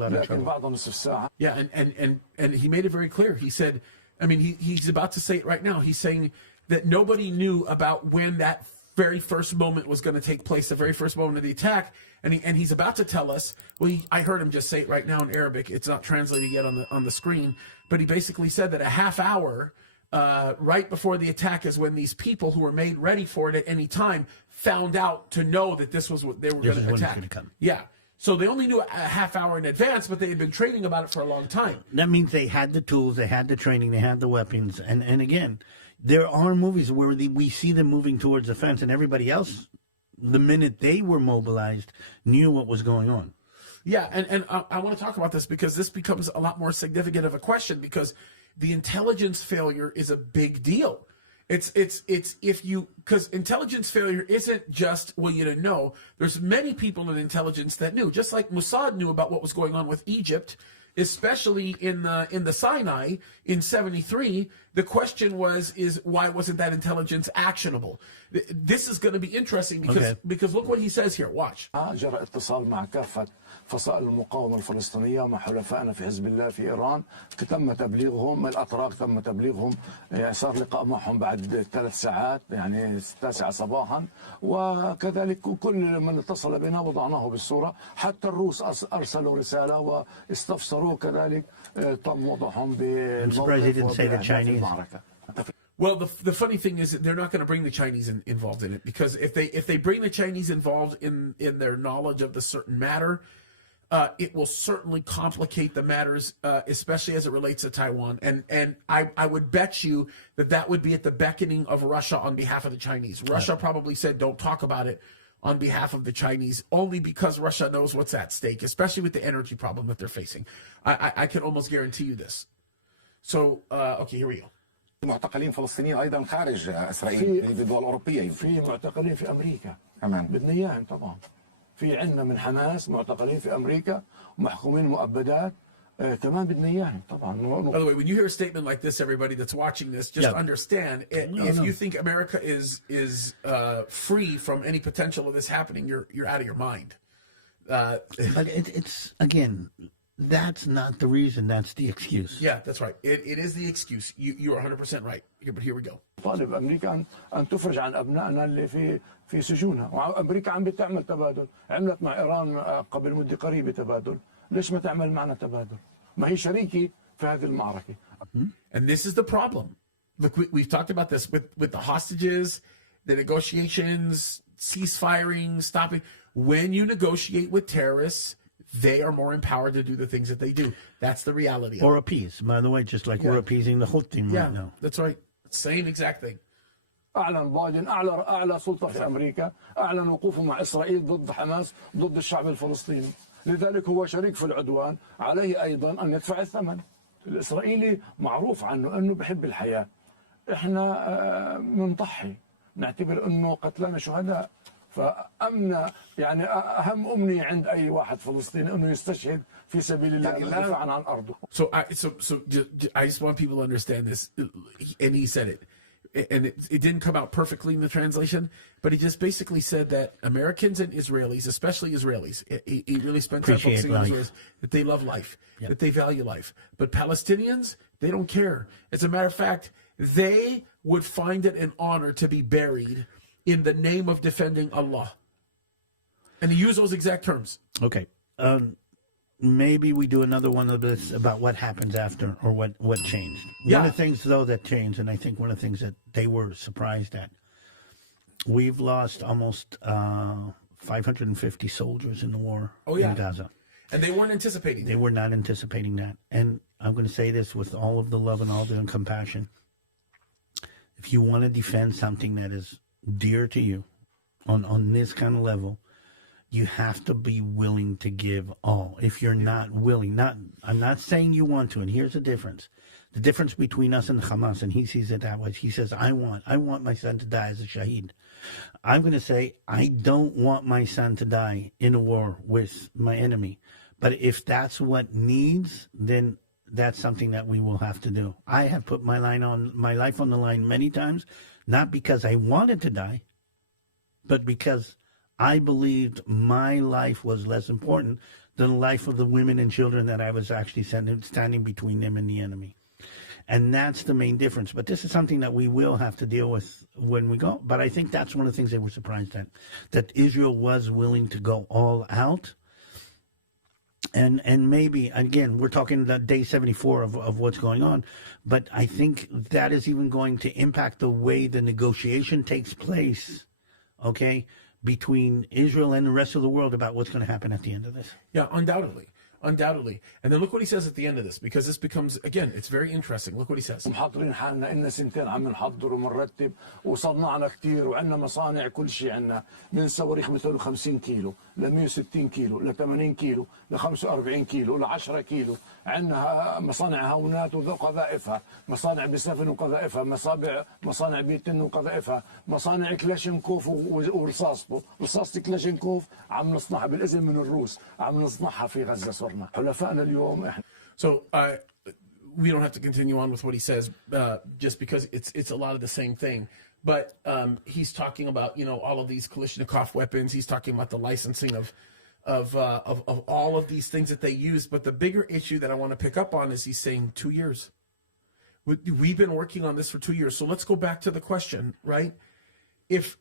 لكن بعد نصف ساعة. Yeah, and he made it very clear. He said, I mean, he's about to say it right now. He's saying that nobody knew about when that very first moment was going to take place, the very first moment of the attack. And he's about to tell us, well, I heard him just say it right now in Arabic. It's not translated yet on the screen, but he basically said that a half hour right before the attack is when these people who were made ready for it at any time found out to know that this was what they were going to attack. Yeah. So they only knew a half hour in advance, but they had been training about it for a long time. That means they had the tools, they had the training, they had the weapons. And again, there are movies where we see them moving towards the fence and everybody else, the minute they were mobilized, knew what was going on. Yeah, and I want to talk about this because this becomes a lot more significant of a question because the intelligence failure is a big deal. It's if you, because intelligence failure isn't just, well, you didn't know. There's many people in intelligence that knew, just like Mossad knew about what was going on with Egypt, especially in the Sinai in 73. The question is why wasn't that intelligence actionable? This is going to be interesting because look what he says here. Watch. جرى اتصال مع كافة فصائل المقاومة الفلسطينية ومع حلفائنا في حزب الله في إيران، تم تبليغهم الأتراك، تم تبليغهم، صار لقاء معهم بعد 3 ساعات، يعني 9 صباحا، وكذلك كل من اتصل بنا وضعناه بالصورة، حتى الروس أرسلوا رسالة واستفسروا كذلك، تم وضعهم بالموقف وبأهداف المعركة. Well, the funny thing is that they're not going to bring the Chinese involved in it because if they bring the Chinese involved in their knowledge of the certain matter, it will certainly complicate the matters, especially as it relates to Taiwan. And I would bet you that would be at the beckoning of Russia on behalf of the Chinese. Russia probably said, don't talk about it on behalf of the Chinese, only because Russia knows what's at stake, especially with the energy problem that they're facing. I can almost guarantee you this. So, okay, here we go. معتقلين فلسطينيين ايضا خارج اسرائيل بالدول الاوروبيه. في معتقلين في امريكا كمان بدنا اياهم طبعا. في عندنا من حماس معتقلين في امريكا ومحكومين مؤبدات كمان بدنا اياهم طبعا. By the way, when you hear a statement like this, everybody that's watching this, just understand if you think America is free from any potential of this happening, you're out of your mind. But it's again. That's not the reason. That's the excuse. Yeah, that's right. It is the excuse. You're 100% right. But here we go. طالب أمريكا أن تفرج عن أبنائنا اللي في سجونها، وأمريكا عم بتعمل تبادل، عملت مع إيران قبل مدة قريبة تبادل، ليش ما تعمل معنا تبادل؟ ما هي شريكي في هذه المعركة. And this is the problem. Look, we've talked about this with the hostages, the negotiations, ceasefiring, stopping. When you negotiate with terrorists, they are more empowered to do the things that they do. That's the reality. Or appease, by the way, just like we're appeasing the whole team right now. That's right. Same exact thing. أعلن بايدن أعلى سلطة في أمريكا أعلن وقوفه مع إسرائيل ضد حماس ضد الشعب الفلسطيني، لذلك هو شريك في العدوان، عليه أيضا أن يدفع الثمن. الإسرائيلي معروف عنه أنه بحب الحياة، إحنا بنضحي، نعتبر أنه قتلانا شهداء فأمن يعني أهم أمنية عند أي واحد فلسطيني أنه يستشهد في سبيل الله دفاعا عن أرضه. So I just want people to understand this, and he said it, and it didn't come out perfectly in the translation, but he just basically said that Americans and Israelis, especially Israelis, he really spent time focusing on Israelis, that they love life, that they value life. But Palestinians, they don't care. As a matter of fact, they would find it an honor to be buried in the name of defending Allah. And he used those exact terms. Okay. Maybe we do another one of this about what happens after, or what changed. Yeah. One of the things, though, that changed, and I think one of the things that they were surprised at, we've lost almost 550 soldiers in the war in Gaza. And they weren't anticipating They were not anticipating that. And I'm going to say this with all of the love and all the compassion. If you want to defend something that is dear to you on this kind of level, you have to be willing to give all. If you're not willing, I'm not saying you want to, and here's the difference. The difference between us and Hamas, and he sees it that way. He says, I want my son to die as a shaheed. I'm going to say, I don't want my son to die in a war with my enemy. But if that's what needs, then that's something that we will have to do. I have put my life on the line many times, not because I wanted to die, but because I believed my life was less important than the life of the women and children that I was actually standing between them and the enemy. And that's the main difference. But this is something that we will have to deal with when we go. But I think that's one of the things they were surprised at, that Israel was willing to go all out. And maybe, again, we're talking about day 74 of what's going on. But I think that is even going to impact the way the negotiation takes place, okay, between Israel and the rest of the world about what's going to happen at the end of this. Yeah, undoubtedly. Undoubtedly. And then look what he says at the end of this, because this becomes, again, it's very interesting. Look what he says. محضرين حالنا إلنا سنتين عم نحضر ومنرتب وصنعنا كتير وعندنا مصانع كل شيء عندنا من صواريخ 250 كيلو ل 160 كيلو ل 80 كيلو ل 45 كيلو ل 10 كيلو عندنا مصانع هاونات وقذائفها مصانع بسفن وقذائفها مصانع بيتن وقذائفها مصانع كلاشينكوف ورصاصته رصاصة كلاشينكوف عم نصنعها بالإذن من الروس عم نصنعها في غزة صرنا حلفائنا اليوم إحنا. So we don't have to continue on with what he says, just because it's a lot of the same thing. But he's talking about, all of these Kalashnikov weapons. He's talking about the licensing of all of these things that they use. But the bigger issue that I want to pick up on is he's saying 2 years. We've been working on this for 2 years. So let's go back to the question, right? If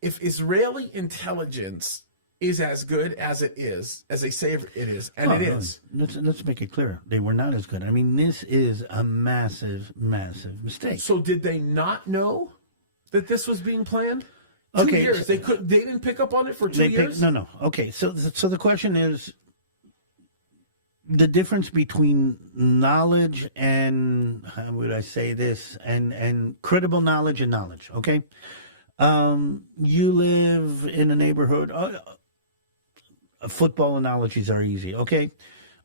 Israeli intelligence is as good as it is, as they say it is, and it is. Let's make it clear. They were not as good. I mean, this is a massive, massive mistake. So did they not know that this was being planned? 2 Okay, years. They didn't pick up on it for 2 years? No. Okay, so the question is the difference between knowledge and, how would I say this, and credible knowledge and knowledge, okay? You live in a neighborhood... football analogies are easy, okay?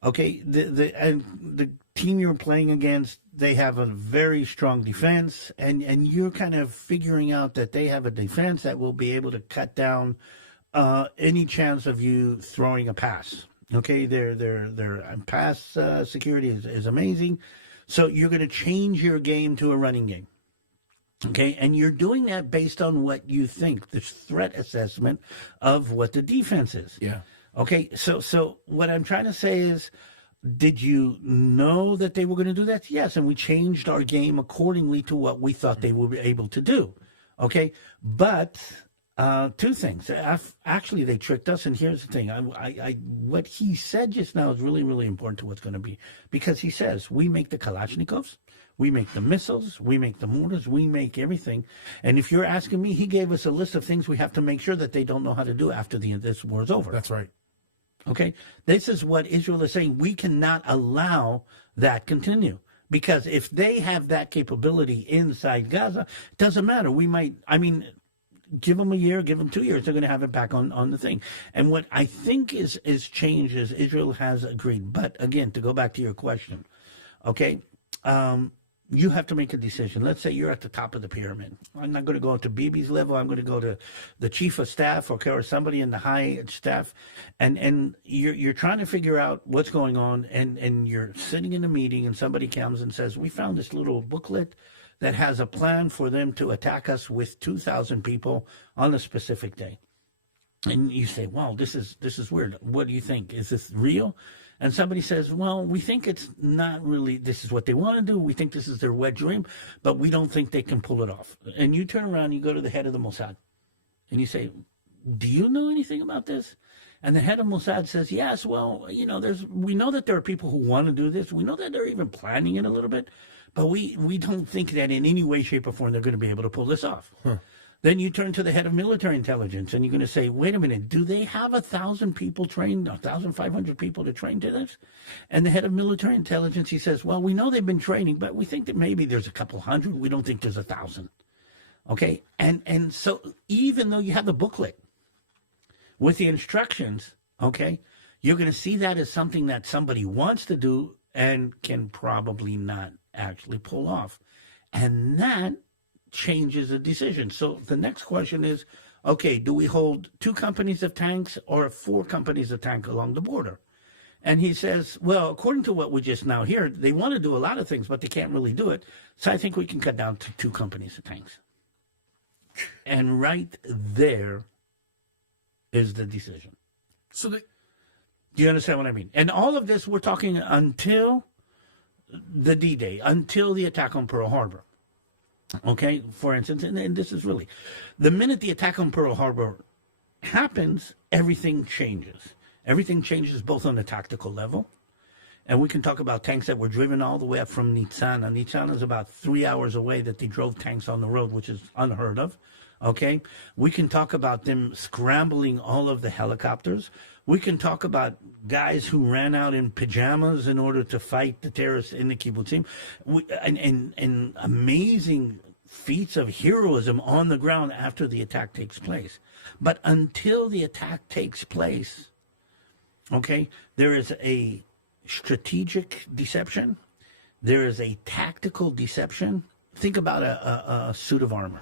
Okay, the team you're playing against, they have a very strong defense, and you're kind of figuring out that they have a defense that will be able to cut down any chance of you throwing a pass. Okay, their pass security is amazing, so you're going to change your game to a running game. Okay, and you're doing that based on what you think, the threat assessment of what the defense is. Yeah. Okay, so what I'm trying to say is, did you know that they were going to do that? Yes, and we changed our game accordingly to what we thought they would be able to do. Okay, but two things. Actually, they tricked us, and here's the thing. What he said just now is really, really important to what's going to be, because he says, we make the Kalashnikovs, we make the missiles, we make the mortars, we make everything. And if you're asking me, he gave us a list of things we have to make sure that they don't know how to do after this war is over. That's right. Okay? This is what Israel is saying. We cannot allow that continue. Because if they have that capability inside Gaza, it doesn't matter. Give them a year, give them 2 years, they're going to have it back on the thing. And what I think is changed is Israel has agreed. But again, to go back to your question, okay, You have to make a decision. Let's say you're at the top of the pyramid. I'm not going to go to Bibi's level. I'm going to go to the chief of staff, okay, or somebody in the high staff, and you're trying to figure out what's going on, and you're sitting in a meeting, and somebody comes and says, "We found this little booklet that has a plan for them to attack us with 2,000 people on a specific day." And you say, "Wow, this is weird. What do you think? Is this real?" And somebody says, "Well, we think it's not really, this is what they want to do. We think this is their wet dream, but we don't think they can pull it off." And you turn around, you go to the head of the Mossad, and you say, "Do you know anything about this?" And the head of Mossad says, "Yes, well, we know that there are people who want to do this. We know that they're even planning it a little bit, but we don't think that in any way, shape, or form they're going to be able to pull this off." Then you turn to the head of military intelligence, and you're going to say, "Wait a minute, do they have 1,000 people trained, 1,500 people to train to this?" And the head of military intelligence, he says, "Well, we know they've been training, but we think that maybe there's a couple hundred. We don't think there's 1,000. Okay? And so even though you have the booklet with the instructions, okay, you're going to see that as something that somebody wants to do and can probably not actually pull off. And that changes the decision. So the next question is, okay, do we hold 2 companies of tanks or 4 companies of tanks along the border? And he says, well, according to what we just now hear, they want to do a lot of things, but they can't really do it. So I think we can cut down to 2 companies of tanks. And right there is the decision. So do you understand what I mean? And all of this, we're talking until the D-Day, until the attack on Pearl Harbor. Okay, for instance, and this is really, the minute the attack on Pearl Harbor happens, everything changes. Everything changes both on the tactical level, and we can talk about tanks that were driven all the way up from Nitzana. Nitzana is about 3 hours away that they drove tanks on the road, which is unheard of. Okay, we can talk about them scrambling all of the helicopters. We can talk about guys who ran out in pajamas in order to fight the terrorists in the kibbutzim, and amazing feats of heroism on the ground after the attack takes place. But until the attack takes place, okay, there is a strategic deception. There is a tactical deception. Think about a suit of armor.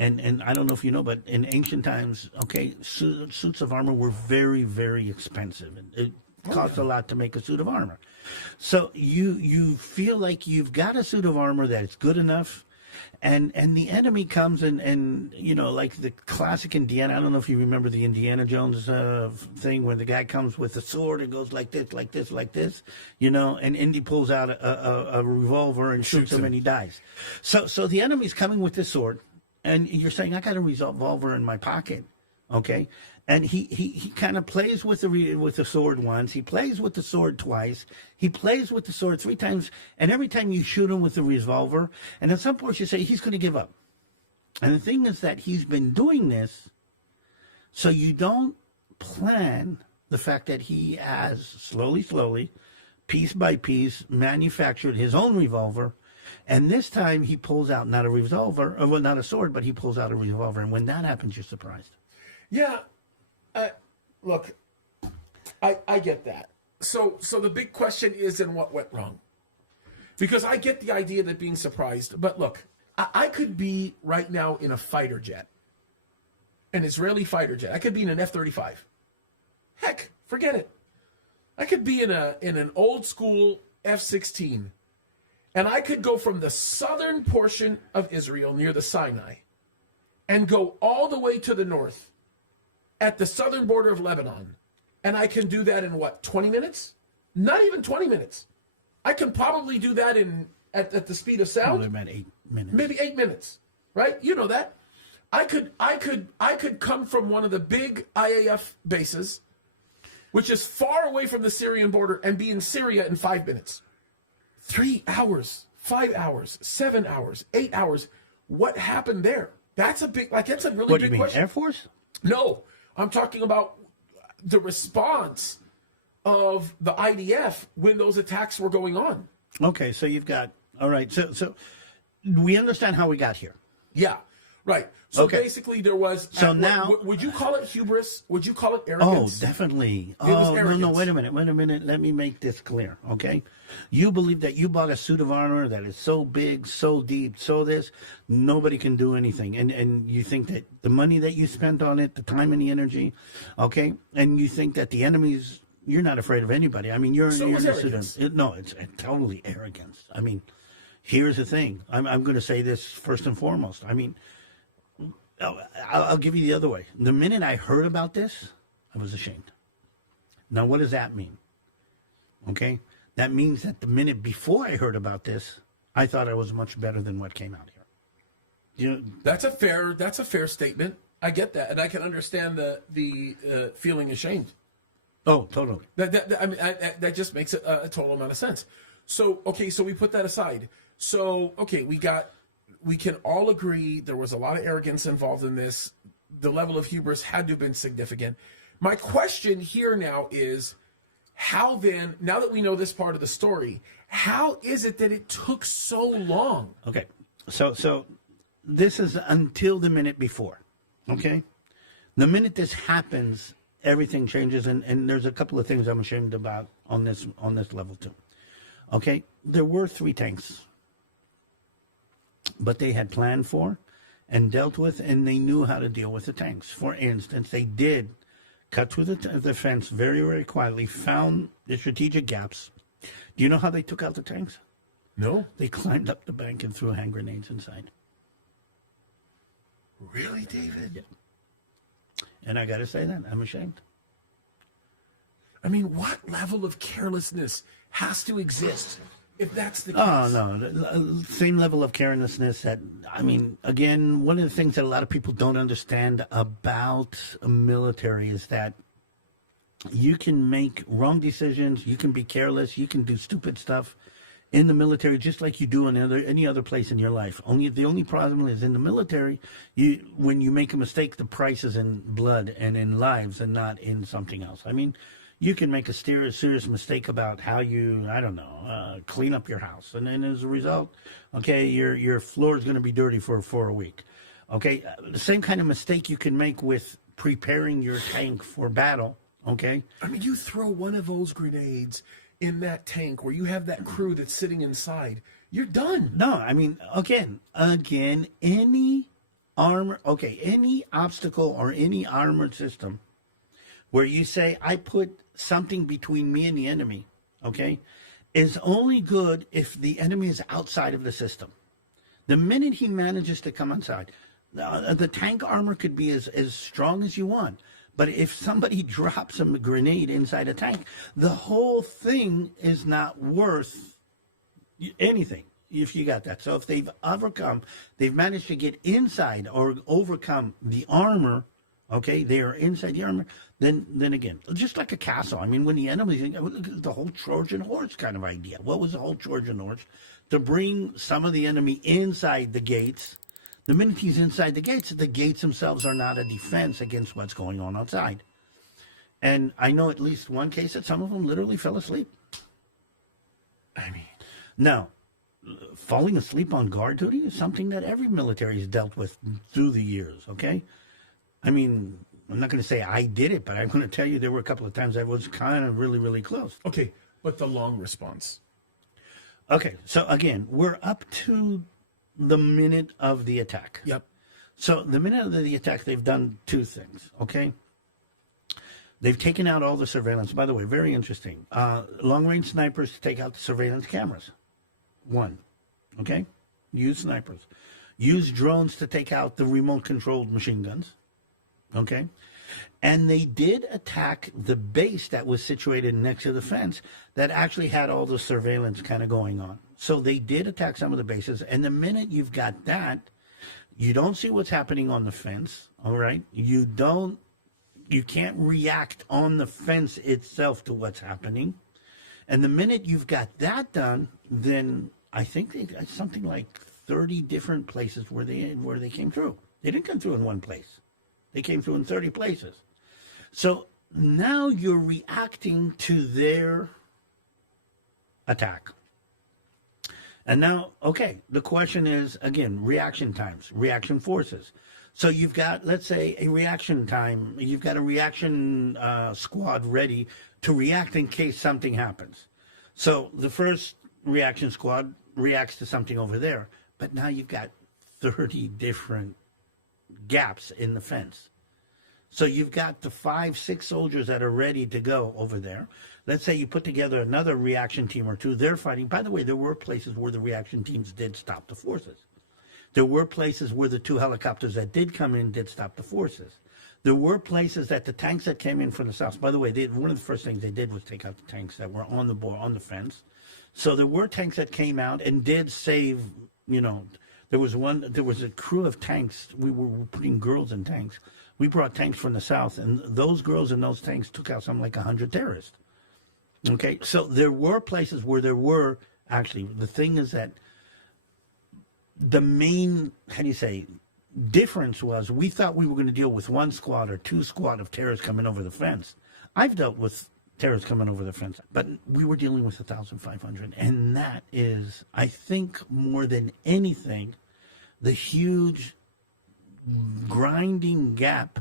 And I don't know if you know, but in ancient times, okay, suits of armor were very, very expensive. It cost a lot to make a suit of armor. So you feel like you've got a suit of armor that's good enough, and the enemy comes and like the classic Indiana. I don't know if you remember the Indiana Jones thing where the guy comes with a sword and goes like this, like this, like this, and Indy pulls out a revolver and shoots him and he dies. So the enemy's coming with this sword. And you're saying, I got a revolver in my pocket, okay? And he kind of plays with the sword once. He plays with the sword twice. He plays with the sword 3 times. And every time you shoot him with the revolver, and at some point you say, he's going to give up. And the thing is that he's been doing this, so you don't plan the fact that he has slowly, piece by piece, manufactured his own revolver. And this time he pulls out not a revolver, well, not a sword, but he pulls out a revolver. And when that happens, you're surprised. Yeah. Look, I get that. So the big question is, in what went wrong? Because I get the idea that being surprised. But look, I could be right now in a fighter jet, an Israeli fighter jet. I could be in an F-35. Heck, forget it. I could be in an old school F-16. And I could go from the southern portion of Israel near the Sinai and go all the way to the north at the southern border of Lebanon. And I can do that in what, 20 minutes? Not even 20 minutes. I can probably do that at the speed of sound. Probably about 8 minutes. Maybe 8 minutes, right? You know that. I could come from one of the big IAF bases, which is far away from the Syrian border, and be in Syria in 5 minutes. 3 hours, 5 hours, 7 hours, 8 hours. What happened there? That's a big, that's a really big question. What do you mean, Air Force? No, I'm talking about the response of the IDF when those attacks were going on. Okay, so you've got, all right, so we understand how we got here. Yeah, Right. So Okay. basically, there was. So now- would you call it hubris? Would you call it Oh, arrogance? definitely. was Oh, no, arrogance. wait a minute. Let me make this clear, okay? You believe that you bought a suit of armor that is so big, so deep, so this, nobody can do anything. And you think that the money that you spent on it, the time and the energy, okay? And you think that the enemies, you're not afraid of anybody. I mean, you're So it was a suit arrogance. no, it's totally arrogance. I mean, here's the thing. I'm going to say this first and foremost. I mean, I'll give you the other way. The minute I heard about this, I was ashamed. Now, what does that mean? Okay? That means that the minute before I heard about this, I thought I was much better than what came out here. You, That's a fair statement. I get that, and I can understand the feeling ashamed. oh, totally. That just makes a total amount of sense. So okay, so we put that aside. So okay, we can all agree there was a lot of arrogance involved in this. The level of hubris had to have been significant. My question here now is, how then, now that we know this part of the story, how is it that it took so long? Okay. So this is until the minute before. Okay? The minute this happens, everything changes, and there's a couple of things I'm ashamed about on this level too. Okay? There were 3 tanks, but they had planned for and dealt with, and they knew how to deal with the tanks. For instance, they did cut through the fence very, very quietly, found the strategic gaps. Do you know how they took out the tanks? No, They climbed up the bank and threw hand grenades inside. really, David. And I got to say that I'm ashamed. I mean, what level of carelessness has to exist if that's the case? Oh, no. Same level of carelessness that, I mean, again, one of the things that a lot of people don't understand about a military is that you can make wrong decisions, you can be careless, you can do stupid stuff in the military just like you do in any other place in your life. The only problem is in the military, when you make a mistake, the price is in blood and in lives and not in something else. I mean, you can make a serious mistake about how you, I don't know, clean up your house. And then as a result, okay, your floor is going to be dirty for a week. Okay, the same kind of mistake you can make with preparing your tank for battle, okay? I mean, you throw one of those grenades in that tank where you have that crew that's sitting inside, you're done. No, I mean, again, any armor, okay, any obstacle or any armored system where you say, I put something between me and the enemy, okay, is only good if the enemy is outside of the system. The minute he manages to come inside, the tank armor could be as strong as you want. But if somebody drops a grenade inside a tank, the whole thing is not worth anything if you got that. So if they've managed to get inside or overcome the armor, okay, they are inside the armor, then again, just like a castle. I mean, when the enemy, the whole Trojan horse kind of idea. What was the whole Trojan horse? To bring some of the enemy inside the gates. The minute he's inside the gates themselves are not a defense against what's going on outside. And I know at least one case that some of them literally fell asleep. I mean, Now, falling asleep on guard duty is something that every military has dealt with through the years, okay? I mean, I'm not going to say I did it, but I'm going to tell you there were a couple of times I was kind of really, really close. okay, but the long response. Okay, so again, we're up to the minute of the attack. Yep. So the minute of the attack, they've done 2 things, okay? They've taken out all the surveillance. By the way, very interesting. Long-range snipers to take out the surveillance cameras. 1, okay? Use snipers. Use drones to take out the remote-controlled machine guns, okay? And they did attack the base that was situated next to the fence that actually had all the surveillance kind of going on. So they did attack some of the bases, and the minute you've got that, you don't see what's happening on the fence, all right? You can't react on the fence itself to what's happening. And the minute you've got that done, then I think they got something like 30 different places where they came through. They didn't come through in one place. They came through in 30 places. So now you're reacting to their attack. And now, okay, the question is, again, reaction times, reaction forces. So you've got, let's say, a reaction time. You've got a reaction squad ready to react in case something happens. So the first reaction squad reacts to something over there. But now you've got 30 different gaps in the fence. So you've got the 5-6 soldiers that are ready to go over there. Let's say you put together another reaction team or two. They're fighting. By the way, there were places where the reaction teams did stop the forces. There were places where the 2 helicopters that did come in did stop the forces. There were places that the tanks that came in from the south. By the way, one of the first things they did was take out the tanks that were on the fence. So there were tanks that came out and did save. There was a crew of tanks. We were putting girls in tanks. We brought tanks from the south, and those girls in those tanks took out something like 100 terrorists. Okay, so there were places where there were actually. The thing is that the main, difference was we thought we were going to deal with 1 squad or 2 squad of terrorists coming over the fence. I've dealt with terrorists coming over the fence, but we were dealing with 1,500, and that is, I think, more than anything, the huge grinding gap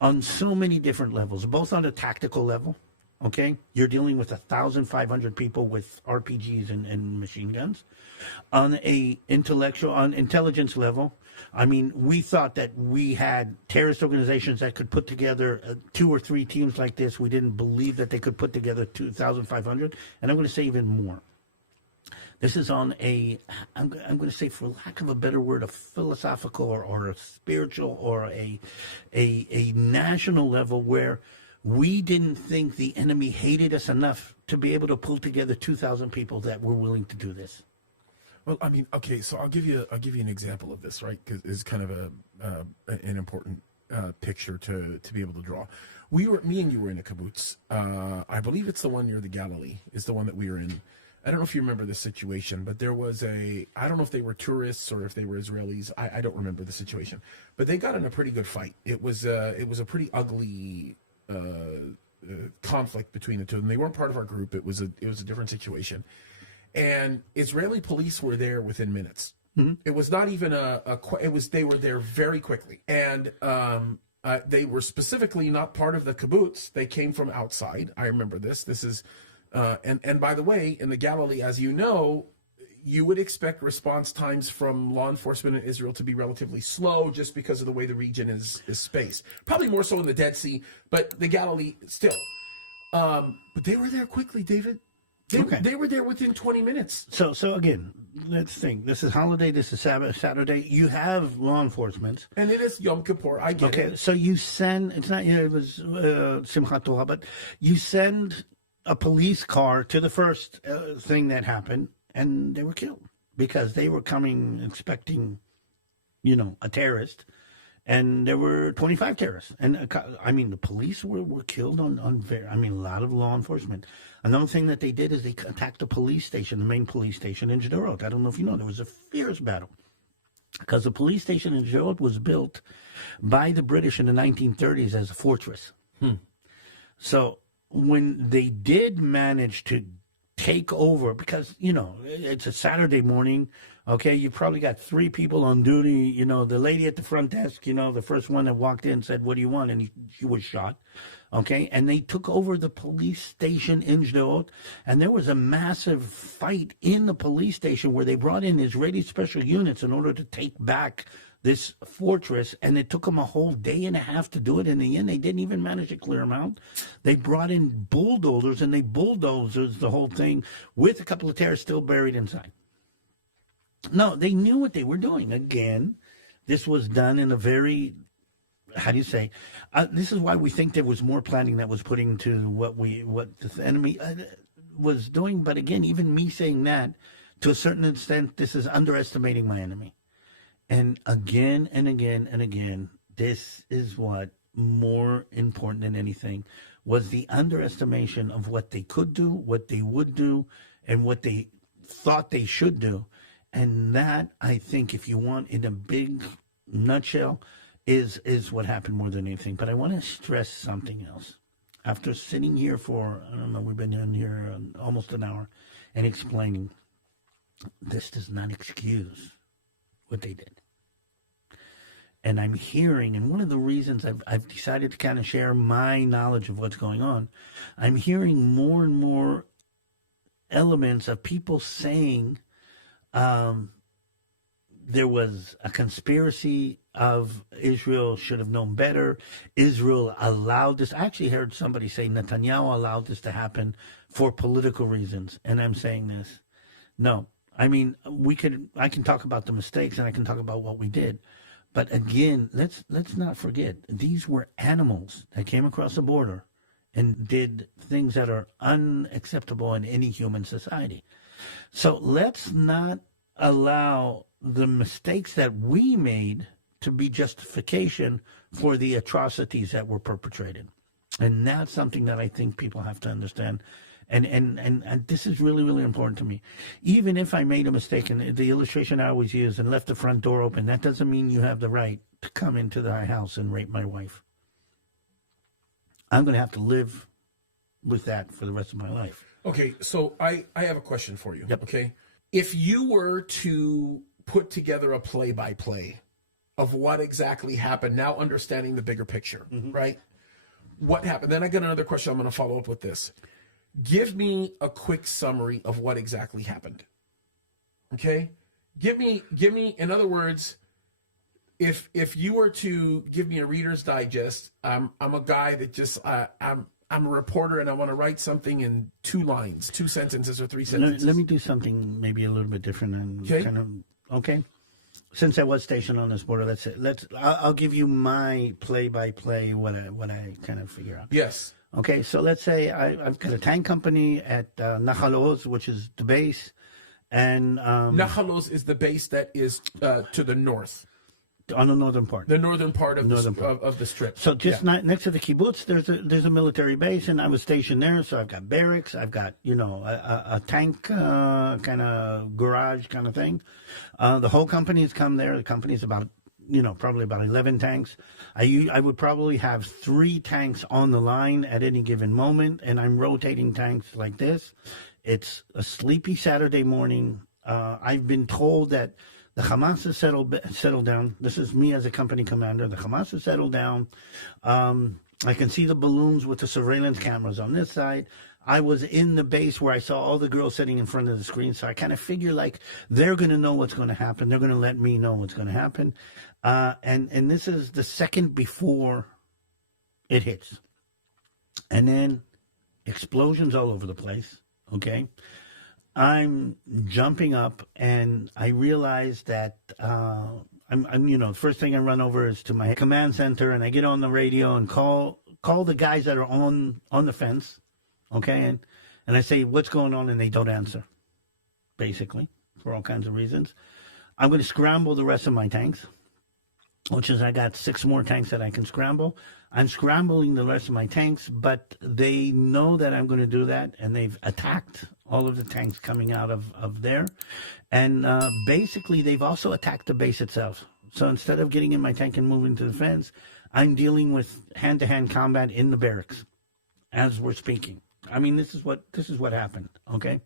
on so many different levels, both on a tactical level. Okay, you're dealing with 1,500 people with RPGs and machine guns. On intelligence level, I mean, we thought that we had terrorist organizations that could put together 2 or 3 teams like this. We didn't believe that they could put together 2,500, and I'm going to say even more. This is on I'm going to say, for lack of a better word, a philosophical or a spiritual or a national level where we didn't think the enemy hated us enough to be able to pull together 2,000 people that were willing to do this. Well, I mean, okay, so I'll give you an example of this, right? Because it's kind of an important picture to be able to draw. Me and you were in a kibbutz. I believe it's the one near the Galilee. Is the one that we were in. I don't know if you remember the situation, but there was I don't know if they were tourists or if they were Israelis. I don't remember the situation, but they got in a pretty good fight. It was a pretty ugly conflict between the two of them. They weren't part of our group. It was a different situation, and Israeli police were there within minutes. Mm-hmm. It was not even they were there very quickly, and they were specifically not part of the kibbutz. They came from outside. I remember this. This is and by the way, in the Galilee, as you know, you would expect response times from law enforcement in Israel to be relatively slow just because of the way the region is spaced. Probably more so in the Dead Sea, but the Galilee still. But they were there quickly, David. They were there within 20 minutes. So again, let's think. This is holiday. This is Saturday. You have law enforcement. And it is Yom Kippur. I get it. Okay, so you send, it's not, it was Simchat Torah, but you send a police car to the first thing that happened, and they were killed because they were coming expecting, a terrorist, and there were 25 terrorists. And I mean, the police were killed a lot of law enforcement. Another thing that they did is they attacked the police station, the main police station in Sderot. I don't know if you know, there was a fierce battle because the police station in Sderot was built by the British in the 1930s as a fortress. So when they did manage to take over, because, it's a Saturday morning, okay, you probably got 3 people on duty, the lady at the front desk, the first one that walked in said, "What do you want?" And she was shot, okay, and they took over the police station in Sderot, and there was a massive fight in the police station where they brought in Israeli special units in order to take back this fortress, and it took them a whole day and a half to do it. In the end, they didn't even manage to clear them out. They brought in bulldozers, and they bulldozed the whole thing with a couple of terrorists still buried inside. No, they knew what they were doing. Again, this was done in a very, this is why we think there was more planning that was put into what the enemy was doing. But again, even me saying that, to a certain extent, this is underestimating my enemy. And again and again and again, this is what more important than anything was the underestimation of what they could do, what they would do, and what they thought they should do. And that, I think, if you want, in a big nutshell, is what happened more than anything. But I want to stress something else. After sitting here for, I don't know, we've been in here almost an hour and explaining, this does not excuse what they did. And I'm hearing, and one of the reasons I've decided to kind of share my knowledge of what's going on, I'm hearing more and more elements of people saying there was a conspiracy of Israel should have known better. Israel allowed this. I actually heard somebody say Netanyahu allowed this to happen for political reasons. And I'm saying this. No. I mean, I can talk about the mistakes and I can talk about what we did. But again, let's not forget, these were animals that came across the border and did things that are unacceptable in any human society. So let's not allow the mistakes that we made to be justification for the atrocities that were perpetrated. And that's something that I think people have to understand. And this is really, really important to me. Even if I made a mistake, and the illustration I always use, and left the front door open, that doesn't mean you have the right to come into my house and rape my wife. I'm going to have to live with that for the rest of my life. Okay, so I have a question for you. Yep. Okay, if you were to put together a play-by-play of what exactly happened, now understanding the bigger picture, right? What happened? Then I got another question. I'm going to follow up with this. Give me a quick summary of what exactly happened. Okay? Give me, in other words, if you were to give me a Reader's Digest, I'm a guy that just, I'm a reporter and I want to write something in 2 lines, 2 sentences or 3 sentences. Let me do something maybe a little bit different and okay. Since I was stationed on this border, I'll give you my play-by-play, what I kind of figure out. Yes. Okay, so let's say I've got a tank company at Nahal Oz, which is the base, and Nahal Oz is the base that is to the north, on the northern part. The northern part of the strip. So just next to the kibbutz, there's a military base, and I was stationed there. So I've got barracks, I've got a tank kind of garage kind of thing. The whole company has come there. The company's about probably about 11 tanks. I would probably have 3 tanks on the line at any given moment, and I'm rotating tanks like this. It's a sleepy Saturday morning. I've been told that the Hamas has settled down. This is me as a company commander. The Hamas has settled down. I can see the balloons with the surveillance cameras on this side. I was in the base where I saw all the girls sitting in front of the screen, so I kind of figure like they're going to know what's going to happen. They're going to let me know what's going to happen. And this is the second before it hits. And then explosions all over the place, okay? I'm jumping up, and I realize that I'm the first thing I run over is to my command center, and I get on the radio and call the guys that are on the fence, okay? And I say, what's going on? And they don't answer, basically, for all kinds of reasons. I'm going to scramble the rest of my tanks, which is I got 6 more tanks that I can scramble. I'm scrambling the rest of my tanks, but they know that I'm going to do that, and they've attacked all of the tanks coming out of there. And basically, they've also attacked the base itself. So instead of getting in my tank and moving to the fence, I'm dealing with hand-to-hand combat in the barracks as we're speaking. I mean, this is what happened, okay?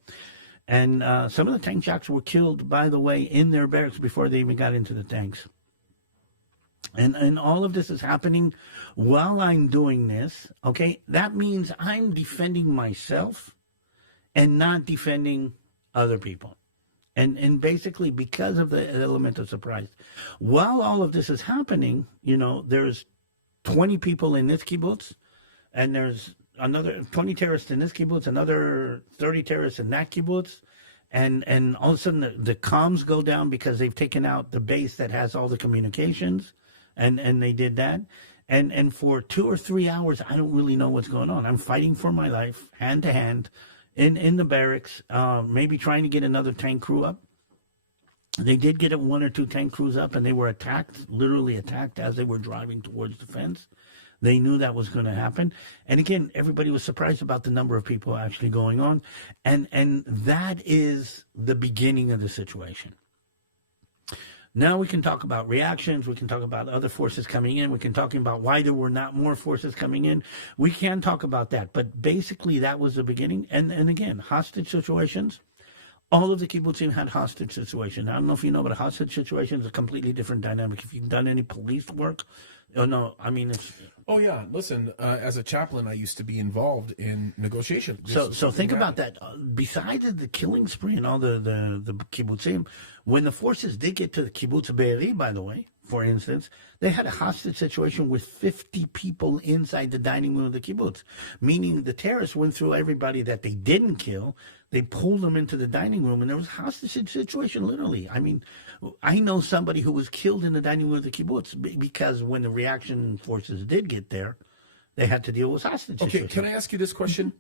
And some of the tank jocks were killed, by the way, in their barracks before they even got into the tanks. And all of this is happening while I'm doing this, okay? That means I'm defending myself and not defending other people. And basically, because of the element of surprise, while all of this is happening, there's 20 people in this kibbutz, and there's another 20 terrorists in this kibbutz, another 30 terrorists in that kibbutz, and all of a sudden the comms go down because they've taken out the base that has all the communications, and they did that. And for 2 or 3 hours, I don't really know what's going on. I'm fighting for my life, hand to hand, in the barracks, maybe trying to get another tank crew up. They did get 1 or 2 tank crews up, and they were attacked, literally attacked, as they were driving towards the fence. They knew that was going to happen. And again, everybody was surprised about the number of people actually going on. And that is the beginning of the situation. Now we can talk about reactions. We can talk about other forces coming in. We can talk about why there were not more forces coming in. We can talk about that. But basically, that was the beginning. And again, hostage situations All of the kibbutzim had hostage situation. I don't know if you know, but a hostage situation is a completely different dynamic. If you've done any police work, no, I mean, it's... Oh, yeah. Listen, as a chaplain, I used to be involved in negotiation. So think about that. Besides the killing spree and all the kibbutzim, when the forces did get to the kibbutz Be'eri, by the way, for instance, they had a hostage situation with 50 people inside the dining room of the kibbutz, meaning the terrorists went through everybody that they didn't kill. They pulled them into the dining room, and there was a hostage situation, literally. I mean, I know somebody who was killed in the dining room of the kibbutz because when the reaction forces did get there, they had to deal with hostage situation. Okay, can I ask you this question?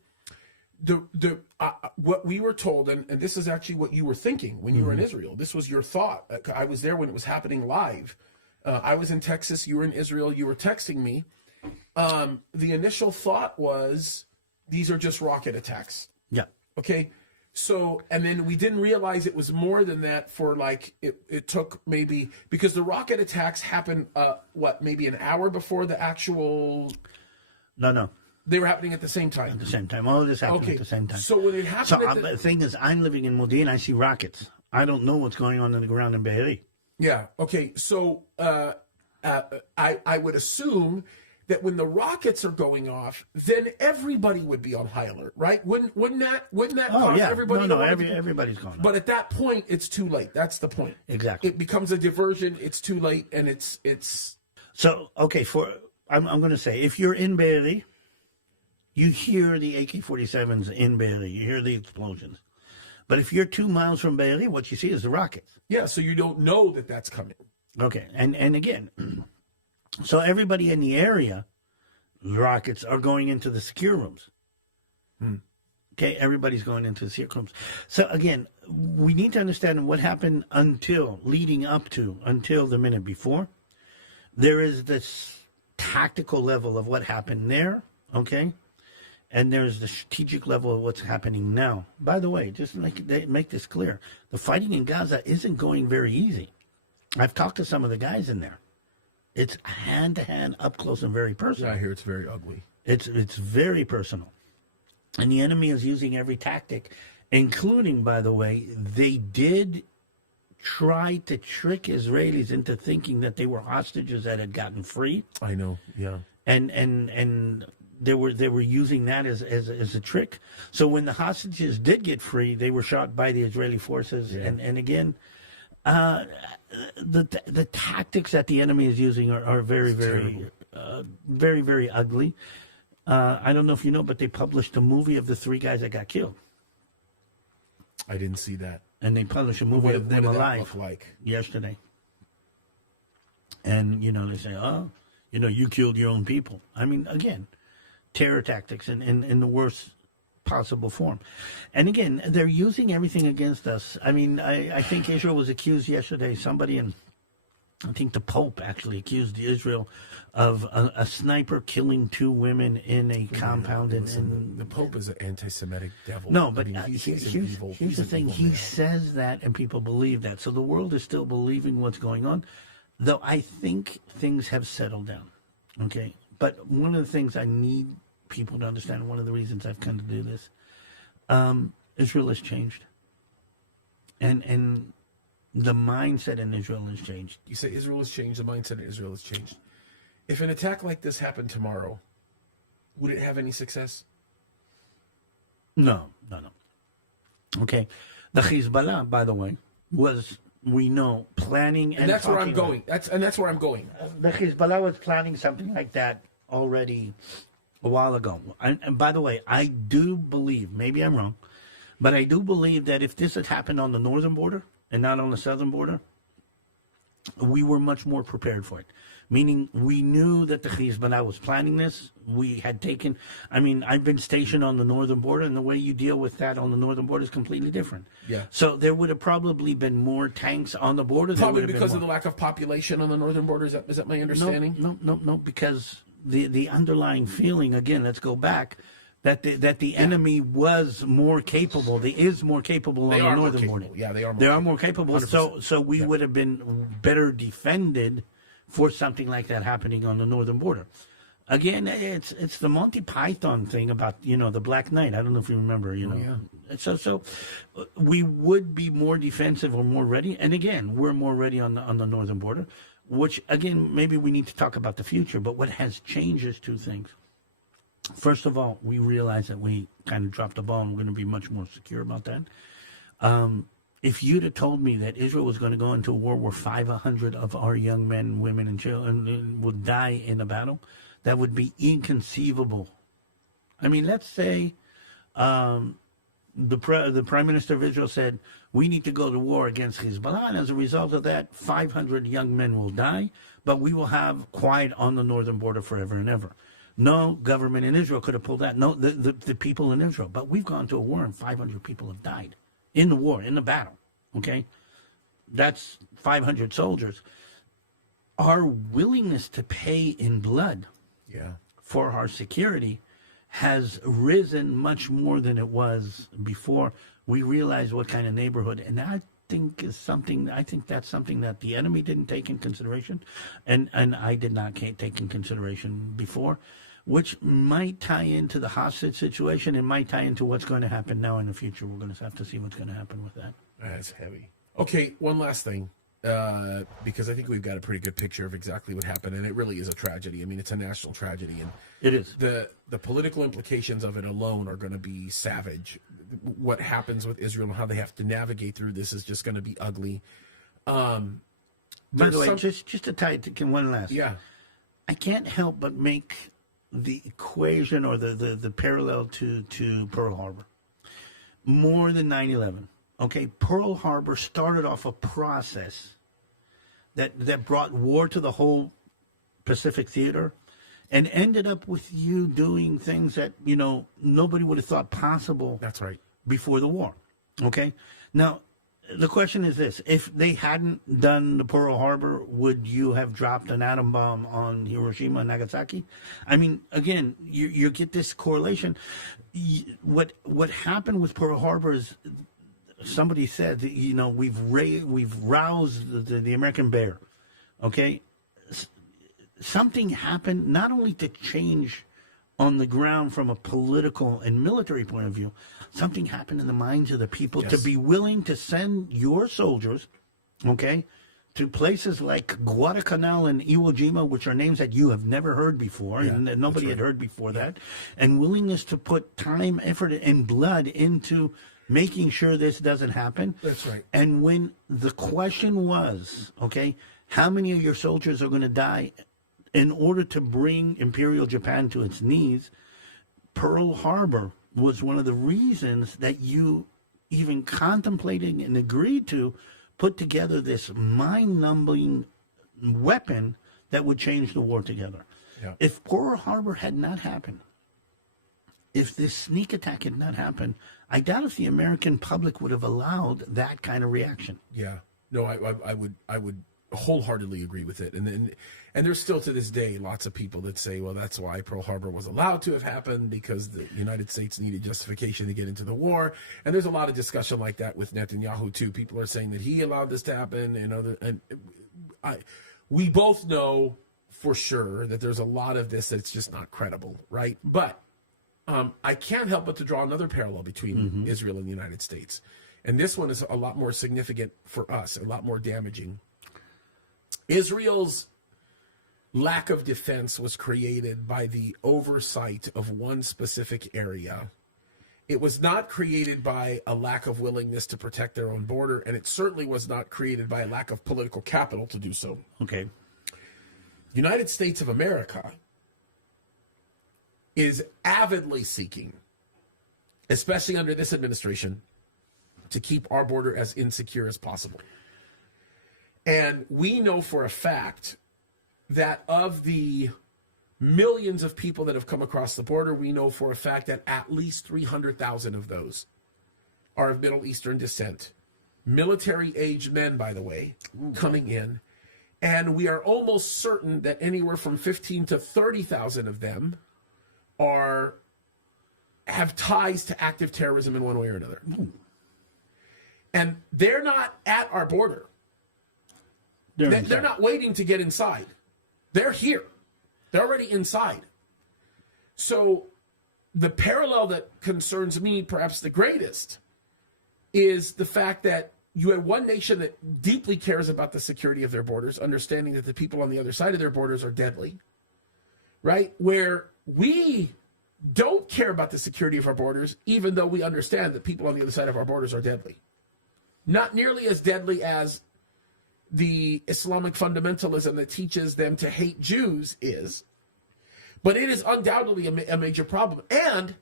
What we were told, and this is actually what you were thinking when you were in Israel. This was your thought. I was there when it was happening live. I was in Texas. You were in Israel. You were texting me. The initial thought was, these are just rocket attacks. Yeah. Okay. So, and then we didn't realize it was more than that for like, it took maybe, because the rocket attacks happened, maybe an hour before the actual... No. They were happening at the same time. At the same time. All of this happened at the same time. So when it happened... the thing is, I'm living in Modi'in. I see rockets. I don't know what's going on in the ground in Be'eri. Yeah. Okay. So I would assume that when the rockets are going off, then everybody would be on high alert, right? Wouldn't that cause everybody? No, everybody's going on. But at that point, it's too late. That's the point. Exactly. It becomes a diversion. It's too late, and it's. So okay, I'm going to say, if you're in Be'eri, you hear the AK-47s in Be'eri. You hear the explosions. But if you're 2 miles from Be'eri, what you see is the rockets. Yeah, so you don't know that that's coming. Okay, and again, so everybody in the area, rockets are going into the secure rooms. Okay, everybody's going into the secure rooms. So again, we need to understand what happened leading up to the minute before. There is this tactical level of what happened there, okay? And there's the strategic level of what's happening now. By the way, just make this clear. The fighting in Gaza isn't going very easy. I've talked to some of the guys in there. It's hand-to-hand, up close, and very personal. Yeah, I hear it's very ugly. It's very personal. And the enemy is using every tactic, including, by the way, they did try to trick Israelis into thinking that they were hostages that had gotten free. I know, yeah. And they were using that as a trick. So when the hostages did get free, they were shot by the Israeli forces. Yeah. And again, the tactics that the enemy is using are very, very, very, very ugly. I don't know if you know, but they published a movie of the 3 guys that got killed. I didn't see that. And they published a movie of them alive yesterday. And, they say, you killed your own people. I mean, again, terror tactics in the worst possible form. And again, they're using everything against us. I mean, I think Israel was accused yesterday. Somebody, I think the Pope actually accused Israel of a sniper killing 2 women in a compound. The Pope is an anti-Semitic devil. No, but here's the thing. He says that, and people believe that. So the world is still believing what's going on, though I think things have settled down. Okay? But one of the things I need people to understand, one of the reasons I've come to do this, Israel has changed. And the mindset in Israel has changed. You say Israel has changed, the mindset in Israel has changed. If an attack like this happened tomorrow, would it have any success? No. Okay. The Hezbollah, by the way, was, we know, planning and that's where I'm going. That's where I'm going. The Hezbollah was planning something like that already a while ago. And by the way, I do believe, maybe I'm wrong, but I do believe that if this had happened on the northern border and not on the southern border, we were much more prepared for it. Meaning we knew that the Hezbollah was planning this. We had taken, I've been stationed on the northern border, and the way you deal with that on the northern border is completely different. Yeah. So there would have probably been more tanks on the border. Probably because of the lack of population on the northern border. Is that my understanding? No, because the underlying feeling, again, let's go back, that the enemy was more capable. They is more capable on the northern border. Yeah, they are. They are more capable. 100%. So we would have been better defended for something like that happening on the northern border. Again, it's the Monty Python thing about the Black Knight. I don't know if you remember. So we would be more defensive or more ready. And again, we're more ready on the northern border, which again, maybe we need to talk about the future. But what has changed is two things. First of all, we realize that we kind of dropped the ball, and we're going to be much more secure about that. If you'd have told me that Israel was going to go into a war where 500 of our young men, women, and children would die in a battle, that would be inconceivable. I mean, let's say the Prime Minister of Israel said, we need to go to war against Hezbollah, and as a result of that, 500 young men will die, but we will have quiet on the northern border forever and ever. No government in Israel could have pulled that. No, the people in Israel. But we've gone to a war and 500 people have died in the war, in the battle. Okay? That's 500 soldiers. Our willingness to pay in blood for our security has risen much more than it was before we realized what kind of neighborhood. And I think that's something that the enemy didn't take in consideration, and I did not take in consideration before, which might tie into the hostage situation and might tie into what's going to happen now in the future. We're going to have to see what's going to happen with that. That's heavy. Okay, one last thing, because I think we've got a pretty good picture of exactly what happened, and it really is a tragedy. I mean, it's a national tragedy, and it is. The political implications of it alone are going to be savage. What happens with Israel and how they have to navigate through this is just going to be ugly. By the way, just to tie it to one last. Yeah. I can't help but make the equation or the parallel to Pearl Harbor. More than 9/11. Okay, Pearl Harbor started off a process that brought war to the whole Pacific theater and ended up with you doing things that, nobody would have thought possible. That's right. Before the war. Okay? Now, the question is this. If they hadn't done the Pearl Harbor, would you have dropped an atom bomb on Hiroshima and Nagasaki? I mean, again, you get this correlation. What happened with Pearl Harbor is, somebody said that, we've roused the American bear. Okay? Something happened not only to change on the ground from a political and military point of view, something happened in the minds of the people to be willing to send your soldiers, okay, to places like Guadalcanal and Iwo Jima, which are names that you have never heard before, and that nobody had heard before that, and willingness to put time, effort, and blood into making sure this doesn't happen. That's right. And when the question was, okay, how many of your soldiers are going to die in order to bring Imperial Japan to its knees, Pearl Harbor was one of the reasons that you even contemplated and agreed to put together this mind-numbing weapon that would change the war together. Yeah. If Pearl Harbor had not happened, if this sneak attack had not happened, I doubt if the American public would have allowed that kind of reaction. Yeah. No, I would wholeheartedly agree with it. And there's still to this day lots of people that say, well, that's why Pearl Harbor was allowed to have happened, because the United States needed justification to get into the war. And there's a lot of discussion like that with Netanyahu too. People are saying that he allowed this to happen, we both know for sure that there's a lot of this that's just not credible, right? But I can't help but to draw another parallel between Israel and the United States. And this one is a lot more significant for us, a lot more damaging. Israel's lack of defense was created by the oversight of one specific area. It was not created by a lack of willingness to protect their own border, and it certainly was not created by a lack of political capital to do so. Okay. United States of America is avidly seeking, especially under this administration, to keep our border as insecure as possible. And we know for a fact that of the millions of people that have come across the border, we know for a fact that at least 300,000 of those are of Middle Eastern descent. Military-aged men, by the way, coming in. And we are almost certain that anywhere from 15 to 30,000 of them have ties to active terrorism in one way or another. And they're not at our border. They're not waiting to get inside. They're here. They're already inside. So the parallel that concerns me perhaps the greatest is the fact that you had one nation that deeply cares about the security of their borders, understanding that the people on the other side of their borders are deadly, right? Where we don't care about the security of our borders, even though we understand that people on the other side of our borders are deadly. Not nearly as deadly as the Islamic fundamentalism that teaches them to hate Jews is, but it is undoubtedly a major problem. And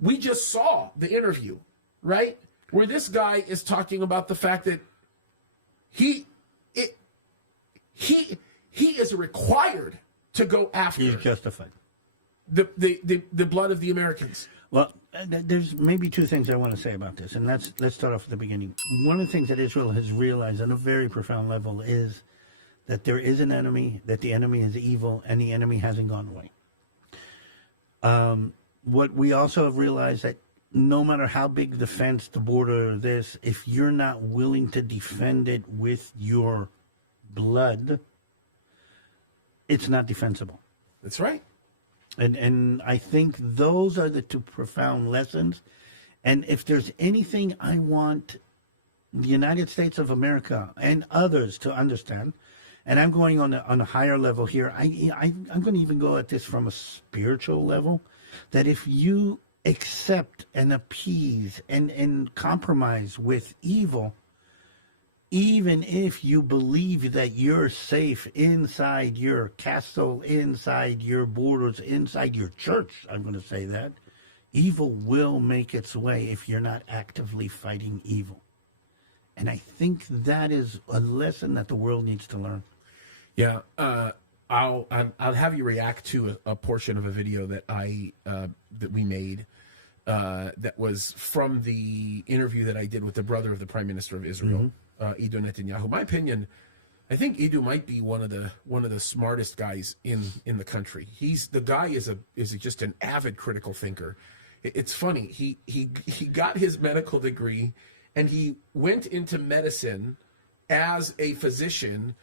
we just saw the interview, right? Where this guy is talking about the fact that he is required to go after. He's justified. The blood of the Americans. Well, there's maybe two things I want to say about this, and let's start off at the beginning. One of the things that Israel has realized on a very profound level is that there is an enemy, that the enemy is evil, and the enemy hasn't gone away. What we also have realized that no matter how big the fence, the border, this, if you're not willing to defend it with your blood, it's not defensible. That's right. And I think those are the two profound lessons. And if there's anything I want the United States of America and others to understand, and I'm going on a higher level here, I'm going to even go at this from a spiritual level, that if you accept and appease and compromise with evil, even if you believe that you're safe inside your castle, inside your borders, inside your church, I'm going to say that, evil will make its way if you're not actively fighting evil. And I think that is a lesson that the world needs to learn. Yeah, I'll have you react to a portion of a video that that we made that was from the interview that I did with the brother of the Prime Minister of Israel, Ido Netanyahu. My opinion, I think Ido might be one of the smartest guys in the country. The guy is just an avid critical thinker. It's funny. He got his medical degree and he went into medicine as a physician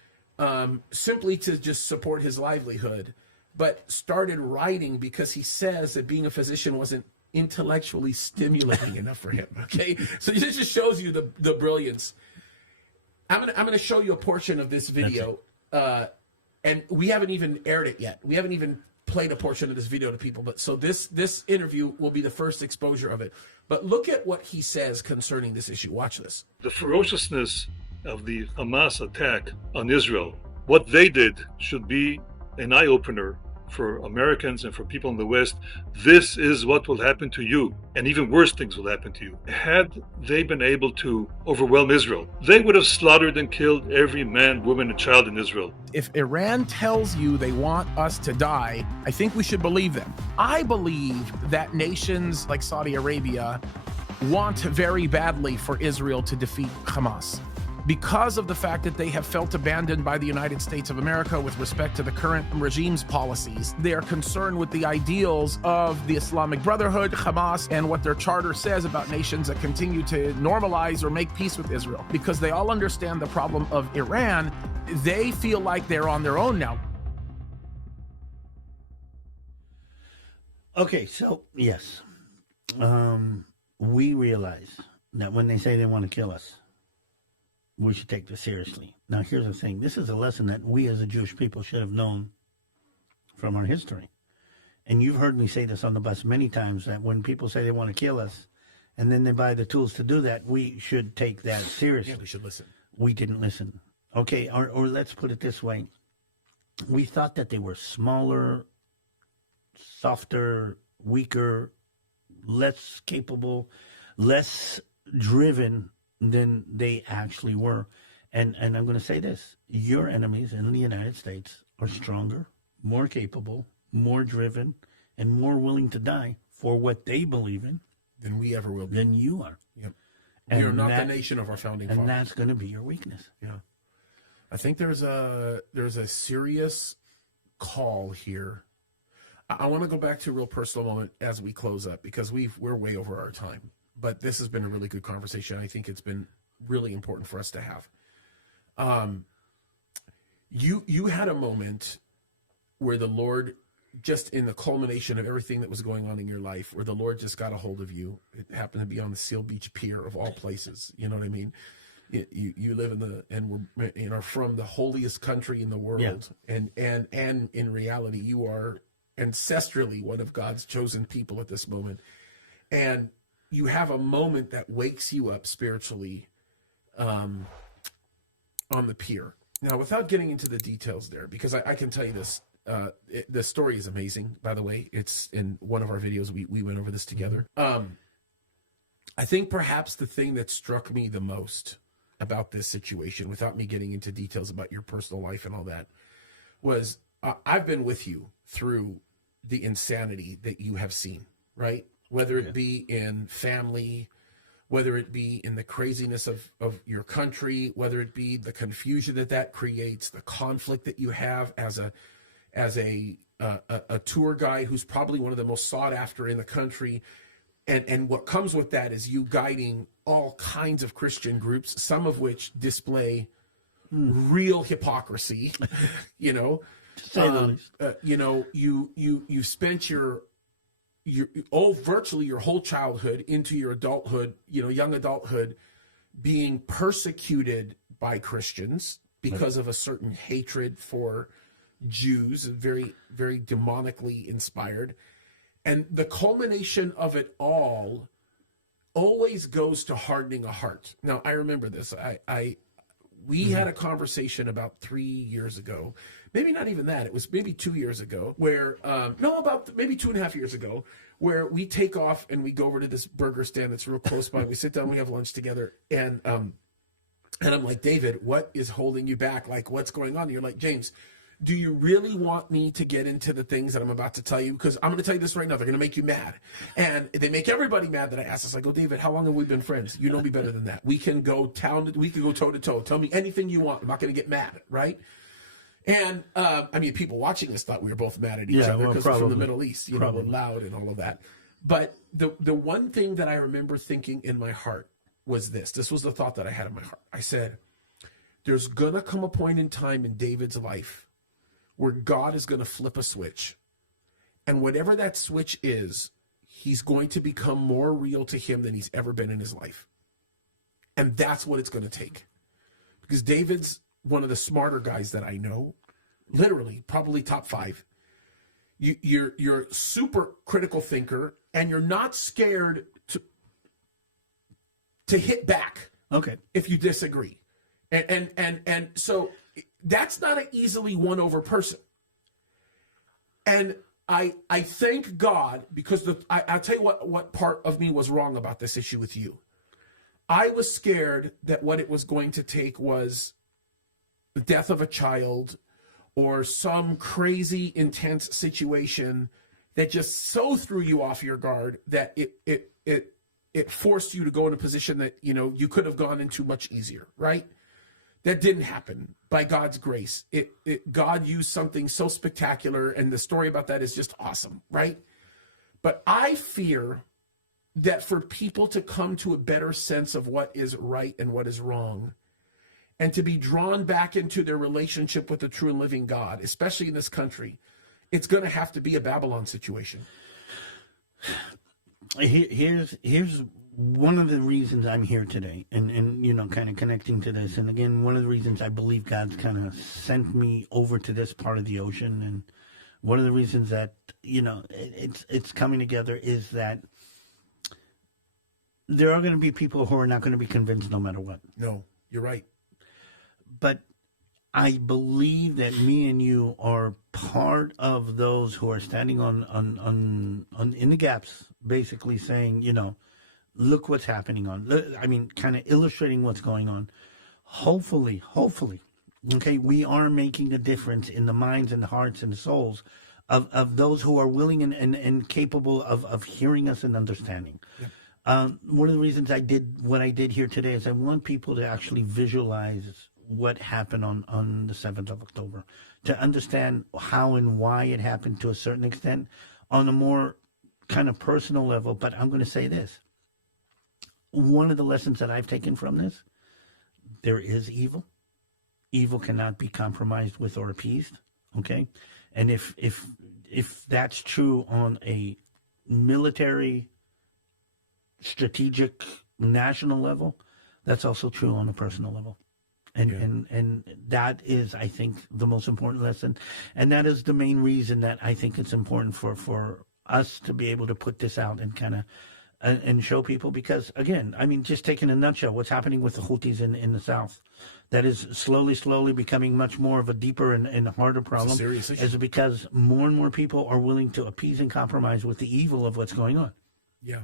simply to just support his livelihood, but started writing because he says that being a physician wasn't intellectually stimulating enough for him. Okay, so this just shows you the brilliance. I'm gonna show you a portion of this video, and we haven't even aired it yet. We haven't even played a portion of this video to people. But so this interview will be the first exposure of it. But look at what he says concerning this issue. Watch this. The ferociousness of the Hamas attack on Israel, what they did should be an eye-opener for Americans and for people in the West. This is what will happen to you, and even worse things will happen to you. Had they been able to overwhelm Israel, they would have slaughtered and killed every man, woman, and child in Israel. If Iran tells you they want us to die, I think we should believe them. I believe that nations like Saudi Arabia want very badly for Israel to defeat Hamas, because of the fact that they have felt abandoned by the United States of America with respect to the current regime's policies. They are concerned with the ideals of the Islamic Brotherhood, Hamas, and what their charter says about nations that continue to normalize or make peace with Israel. Because they all understand the problem of Iran, they feel like they're on their own now. Okay, so yes, we realize that when they say they want to kill us, we should take this seriously. Now, here's the thing. This is a lesson that we as a Jewish people should have known from our history. And you've heard me say this on the bus many times, that when people say they want to kill us and then they buy the tools to do that, we should take that seriously. Yeah, we should listen. We didn't listen. Okay, or let's put it this way. We thought that they were smaller, softer, weaker, less capable, less driven than they actually were. And I'm going to say this. Your enemies in the United States are stronger, more capable, more driven, and more willing to die for what they believe in than we ever will be. Than you are. Yep. We are not the nation of our founding fathers. And that's going to be your weakness. Yeah. I think there's a serious call here. I want to go back to a real personal moment as we close up, because we're way over our time. But this has been a really good conversation. I think it's been really important for us to have. You had a moment where the Lord just in the culmination of everything that was going on in your life, where the Lord just got a hold of you. It happened to be on the Seal Beach Pier of all places. You know what I mean? You live and are from the holiest country in the world, and in reality, you are ancestrally one of God's chosen people at this moment, and you have a moment that wakes you up spiritually, on the pier. Now, without getting into the details there, because I can tell you this. The story is amazing, by the way. It's in one of our videos. We went over this together. I think perhaps the thing that struck me the most about this situation, without me getting into details about your personal life and all that, was I've been with you through the insanity that you have seen, right? Whether it be in family, whether it be in the craziness of your country, whether it be the confusion that creates, the conflict that you have as a tour guide who's probably one of the most sought after in the country. And what comes with that is you guiding all kinds of Christian groups, some of which display real hypocrisy, you know. You know, you spent virtually your whole childhood into your adulthood, you know, young adulthood, being persecuted by Christians because of a certain hatred for Jews, very, very demonically inspired. And the culmination of it all always goes to hardening a heart. Now, I remember this. We had a conversation about 3 years ago, maybe not even that. It was maybe 2 years ago where, about maybe 2.5 years ago, where we take off and we go over to this burger stand that's real close by. We sit down, we have lunch together. And I'm like, David, what is holding you back? Like, what's going on? And you're like, James, do you really want me to get into the things that I'm about to tell you? Because I'm going to tell you this right now. They're going to make you mad. And they make everybody mad that I ask this. I go, David, how long have we been friends? You know me better than that. We can go toe to toe. Tell me anything you want. I'm not going to get mad, right? And, I mean, people watching this thought we were both mad at each other because we're from the Middle East. You know, we're loud and all of that. But the one thing that I remember thinking in my heart was this. This was the thought that I had in my heart. I said, there's going to come a point in time in David's life where God is going to flip a switch. And whatever that switch is, he's going to become more real to him than he's ever been in his life. And that's what it's going to take. Because David's one of the smarter guys that I know, literally, probably top 5. You're a super critical thinker, and you're not scared to hit back. Okay. If you disagree. And so that's not an easily won over person. And I thank God, because I'll tell you what part of me was wrong about this issue with you. I was scared that what it was going to take was the death of a child or some crazy intense situation that just so threw you off your guard that it forced you to go in a position that, you know, you could have gone into much easier, right? That didn't happen by God's grace. God used something so spectacular, and the story about that is just awesome, right? But I fear that for people to come to a better sense of what is right and what is wrong, and to be drawn back into their relationship with the true and living God, especially in this country, it's going to have to be a Babylon situation. Here's one of the reasons I'm here today, and you know, kind of connecting to this, and again, one of the reasons I believe God's kind of sent me over to this part of the ocean, and one of the reasons that, you know, it's coming together is that there are going to be people who are not going to be convinced no matter what. No, you're right. But I believe that me and you are part of those who are standing on in the gaps, basically saying, you know, look what's happening kind of illustrating what's going on. Hopefully, okay, we are making a difference in the minds and the hearts and the souls of those who are willing and capable of hearing us and understanding. Yeah. One of the reasons I did what I did here today is I want people to actually visualize what happened on the 7th of October, to understand how and why it happened to a certain extent on a more kind of personal level. But I'm going to say this. One of the lessons that I've taken from this, there is evil. Evil cannot be compromised with or appeased, okay? And if if that's true on a military, strategic, national level, that's also true on a personal level. And that is, I think, the most important lesson. And that is the main reason that I think it's important for us to be able to put this out and kind of and show people. Because, again, I mean, just take in a nutshell, what's happening with the Houthis in the south, that is slowly becoming much more of a deeper and harder problem, is because more and more people are willing to appease and compromise with the evil of what's going on. Yeah.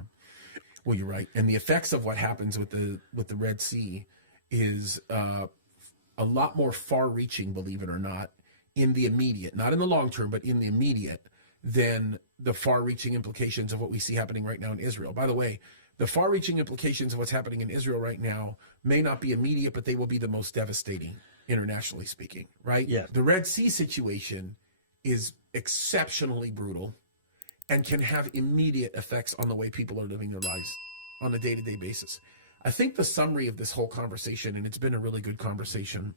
Well, you're right. And the effects of what happens with the Red Sea is a lot more far-reaching, believe it or not, in the immediate, not in the long term, but in the immediate, than the far-reaching implications of what we see happening right now in Israel. By the way, the far-reaching implications of what's happening in Israel right now may not be immediate, but they will be the most devastating, internationally speaking, right? Yes. The Red Sea situation is exceptionally brutal and can have immediate effects on the way people are living their lives on a day-to-day basis. I think the summary of this whole conversation, and it's been a really good conversation,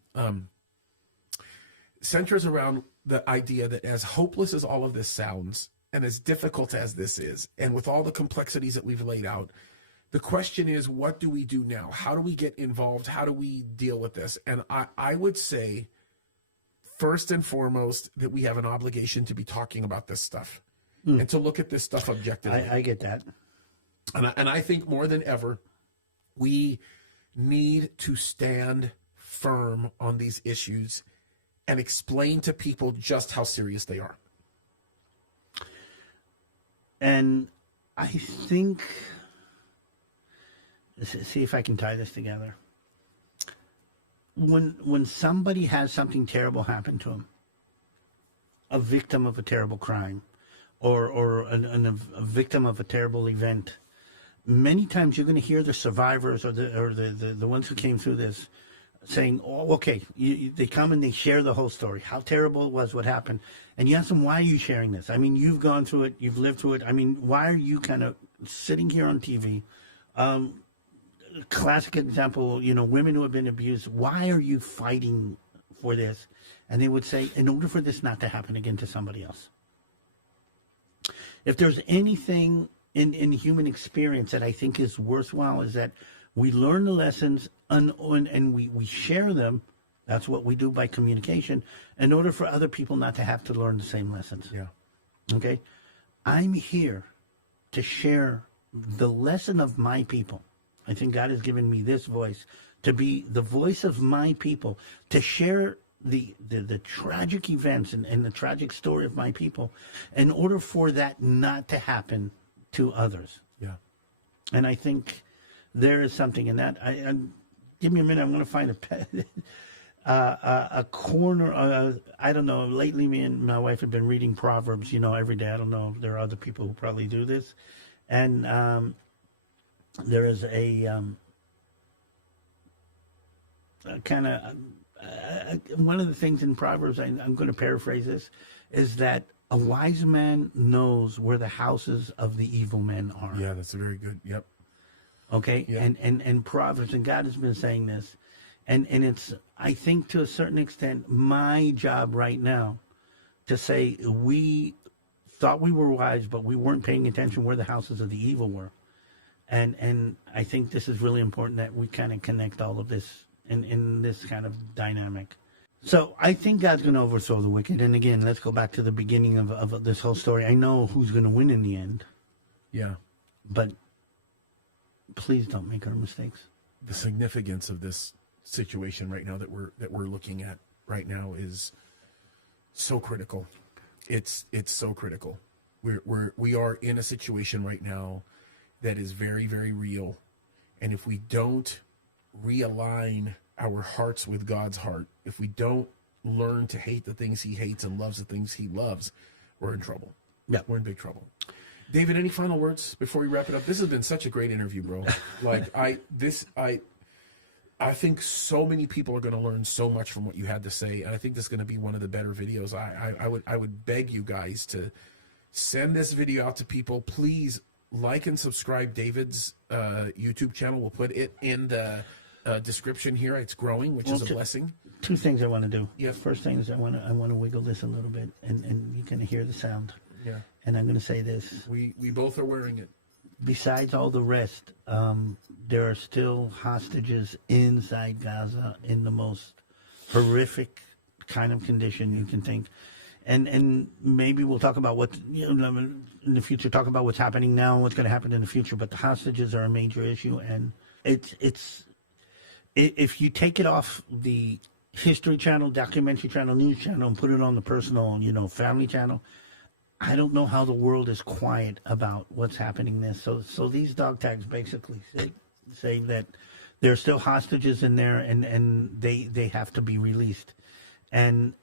centers around the idea that as hopeless as all of this sounds, and as difficult as this is, and with all the complexities that we've laid out, the question is, what do we do now? How do we get involved? How do we deal with this? And I would say, first and foremost, that we have an obligation to be talking about this stuff and to look at this stuff objectively. I get that. And I think more than ever, we need to stand firm on these issues and explain to people just how serious they are. And I think, see if I can tie this together. When somebody has something terrible happen to them, a victim of a terrible crime, or a victim of a terrible event, many times you're going to hear the survivors or the ones who came through this saying, oh, okay, they come and they share the whole story, how terrible it was, what happened. And you ask them, why are you sharing this? I mean, you've gone through it, you've lived through it. I mean, why are you kind of sitting here on TV? Classic example, women who have been abused, why are you fighting for this? And they would say, in order for this not to happen again to somebody else. If there's anything in human experience that I think is worthwhile, is that we learn the lessons and we share them. That's what we do by communication, in order for other people not to have to learn the same lessons. Yeah. Okay? I'm here to share the lesson of my people. I think God has given me this voice, to be the voice of my people, to share the tragic events and the tragic story of my people, in order for that not to happen to others. Yeah. And I think there is something in that. Give me a minute. I'm going to find a corner. I don't know. Lately, me and my wife have been reading Proverbs, every day. I don't know. There are other people who probably do this. And there is a kind of one of the things in Proverbs, I'm going to paraphrase this, is that a wise man knows where the houses of the evil men are. Yeah, that's very good. Yep. Okay. Yeah. And Proverbs, and God has been saying this, and it's, I think, to a certain extent, my job right now to say we thought we were wise, but we weren't paying attention where the houses of the evil were. And I think this is really important, that we kind of connect all of this in this kind of dynamic. So I think God's going to overthrow the wicked. And again, let's go back to the beginning of this whole story. I know who's going to win in the end. Yeah. But please don't make our mistakes. The significance of this situation right now that we're looking at right now is so critical. It's so critical. We are in a situation right now that is very, very real. And if we don't realign our hearts with God's heart, if we don't learn to hate the things he hates and loves the things he loves, we're in trouble. Yeah. We're in big trouble. David, any final words before we wrap it up? This has been such a great interview, bro. I think so many people are going to learn so much from what you had to say, and I think this is going to be one of the better videos. I would beg you guys to send this video out to people. Please like and subscribe David's YouTube channel. We'll put it in the description here. It's growing, which is a blessing. two things I want to do. Yeah. First thing is I want to wiggle this a little bit, and you can hear the sound. Yeah. And I'm going to say this. We both are wearing it. Besides all the rest, there are still hostages inside Gaza in the most horrific kind of condition you can think. And maybe we'll talk about what, in the future, talk about what's happening now and what's going to happen in the future. But the hostages are a major issue, and it's if you take it off the History Channel, documentary channel, news channel, and put it on the personal, family channel, I don't know how the world is quiet about what's happening there. So these dog tags basically say that there are still hostages in there, and they have to be released. And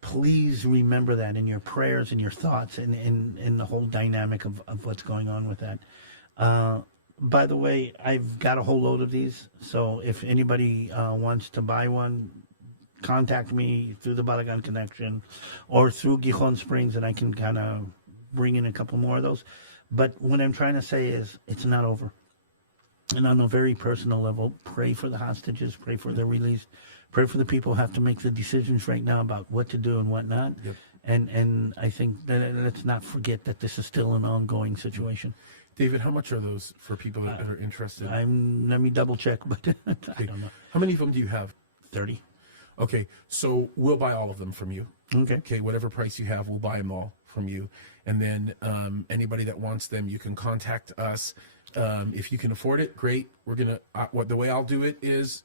please remember that in your prayers and your thoughts and in the whole dynamic of what's going on with that. By the way, I've got a whole load of these, so if anybody wants to buy one, contact me through the Balagan Connection or through Gijón Springs, and I can kind of bring in a couple more of those. But what I'm trying to say is it's not over. And on a very personal level, pray for the hostages, pray for their release, pray for the people who have to make the decisions right now about what to do and what not. Yep. And I think that let's not forget that this is still an ongoing situation. David, how much are those for people that are interested? Let me double check, but I don't know. How many of them do you have? 30. Okay, so we'll buy all of them from you. Okay. Okay, whatever price you have, we'll buy them all from you. And then anybody that wants them, you can contact us. If you can afford it, great. We're gonna. The way I'll do it is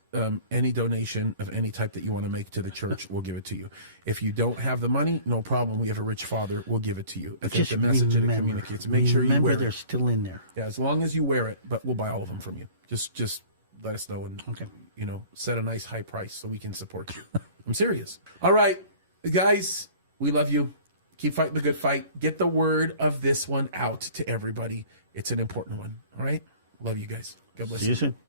any donation of any type that you want to make to the church, we'll give it to you. If you don't have the money, no problem. We have a rich father. We'll give it to you. I think Just the message that it communicates. Make sure you wear they're it. still in there. Yeah, as long as you wear it, but we'll buy all of them from you. Just let us know and Okay. set a nice high price so we can support you. I'm serious. All right, guys, we love you. Keep fighting the good fight. Get the word of this one out to everybody. It's an important one. All right? Love you guys. God bless See you soon.